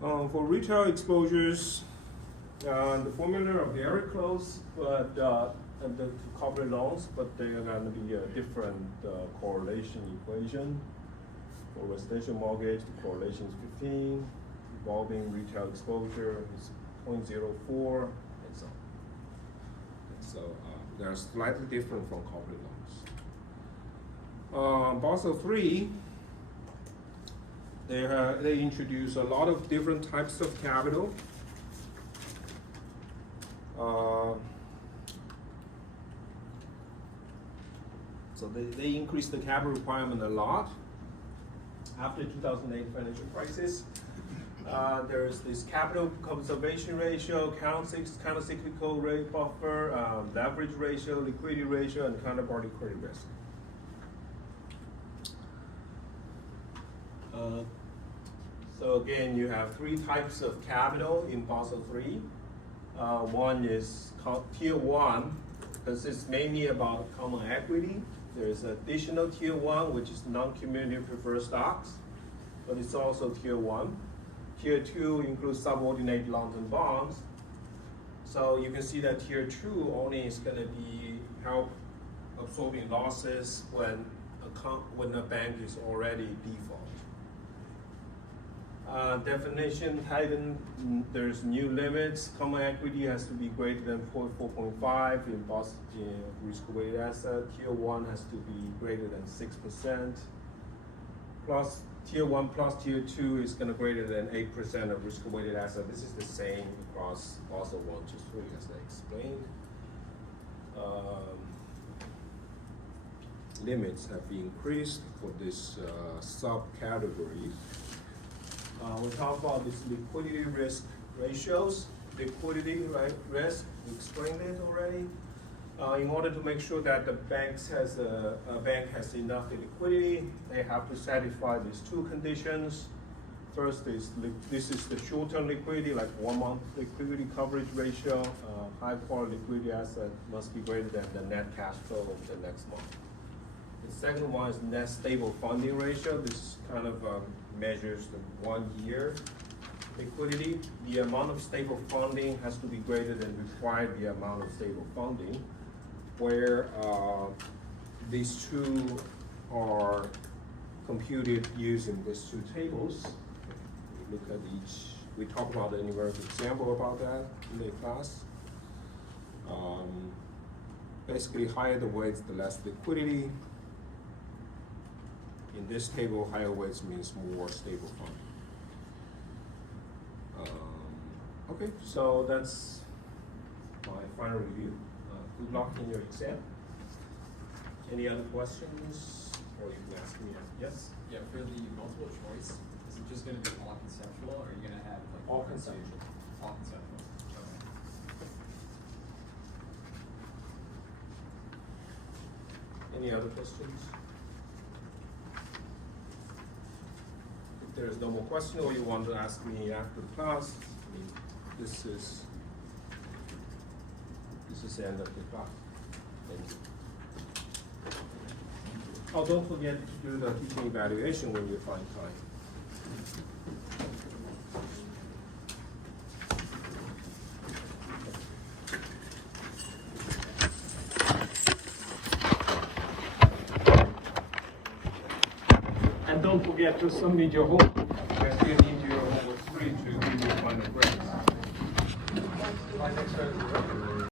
For retail exposures, the formula are very close, but and the corporate loans, but they are going to be a different correlation equation. For residential mortgage, the correlation is 15. Evolving retail exposure is 0.04, and so on. And so they're slightly different from corporate loans. Basel III. They introduce a lot of different types of capital. So they increased the capital requirement a lot after 2008 financial crisis. There's this capital conservation ratio, countercyclical rate buffer, leverage ratio, liquidity ratio, and counterparty credit risk. So again, you have three types of capital in Basel III. One is called Tier 1, because it's mainly about common equity. There's additional Tier 1, which is non-cumulative preferred stocks, but it's also Tier 1. Tier 2 includes subordinate long-term bonds. So you can see that Tier 2 only is going to be help absorbing losses when a bank is already default. Definition tightened, there's new limits. Common equity has to be greater than 4.5 in risk-weighted asset. Tier 1 has to be greater than 6%. Plus Tier 1 plus Tier 2 is going to greater than 8% of risk-weighted asset. This is the same across Basel 1 to 3 as I explained. Limits have been increased for this subcategory. We talk about these liquidity risk ratios. Liquidity risk, we explained it already. In order to make sure that the bank has enough liquidity, they have to satisfy these two conditions. First is this is the short-term liquidity, like 1 month liquidity coverage ratio. High-quality liquidity asset must be greater than the net cash flow of the next month. The second one is net stable funding ratio. This kind of measures the 1 year liquidity. The amount of stable funding has to be greater than required the amount of stable funding, where these two are computed using these two tables. We look at each, we talk about the numerical example about that in the class. Basically, higher the weights, the less liquidity. In this table, higher weights means more stable funding. Okay, so that's my final review. Good luck in your exam. Any other questions? or you can ask me. Yes? Yeah, for the multiple choice, is it just gonna be all conceptual, or are you gonna have like? All more conceptual. All conceptual, okay. Any other questions? If there is no more question or you want to ask me after the class, I mean, this is the end of the class. Thank you. Oh, don't forget to do the teaching evaluation when you find time. And don't forget to submit your homework. If you need your homework free to give you final grades. My next one is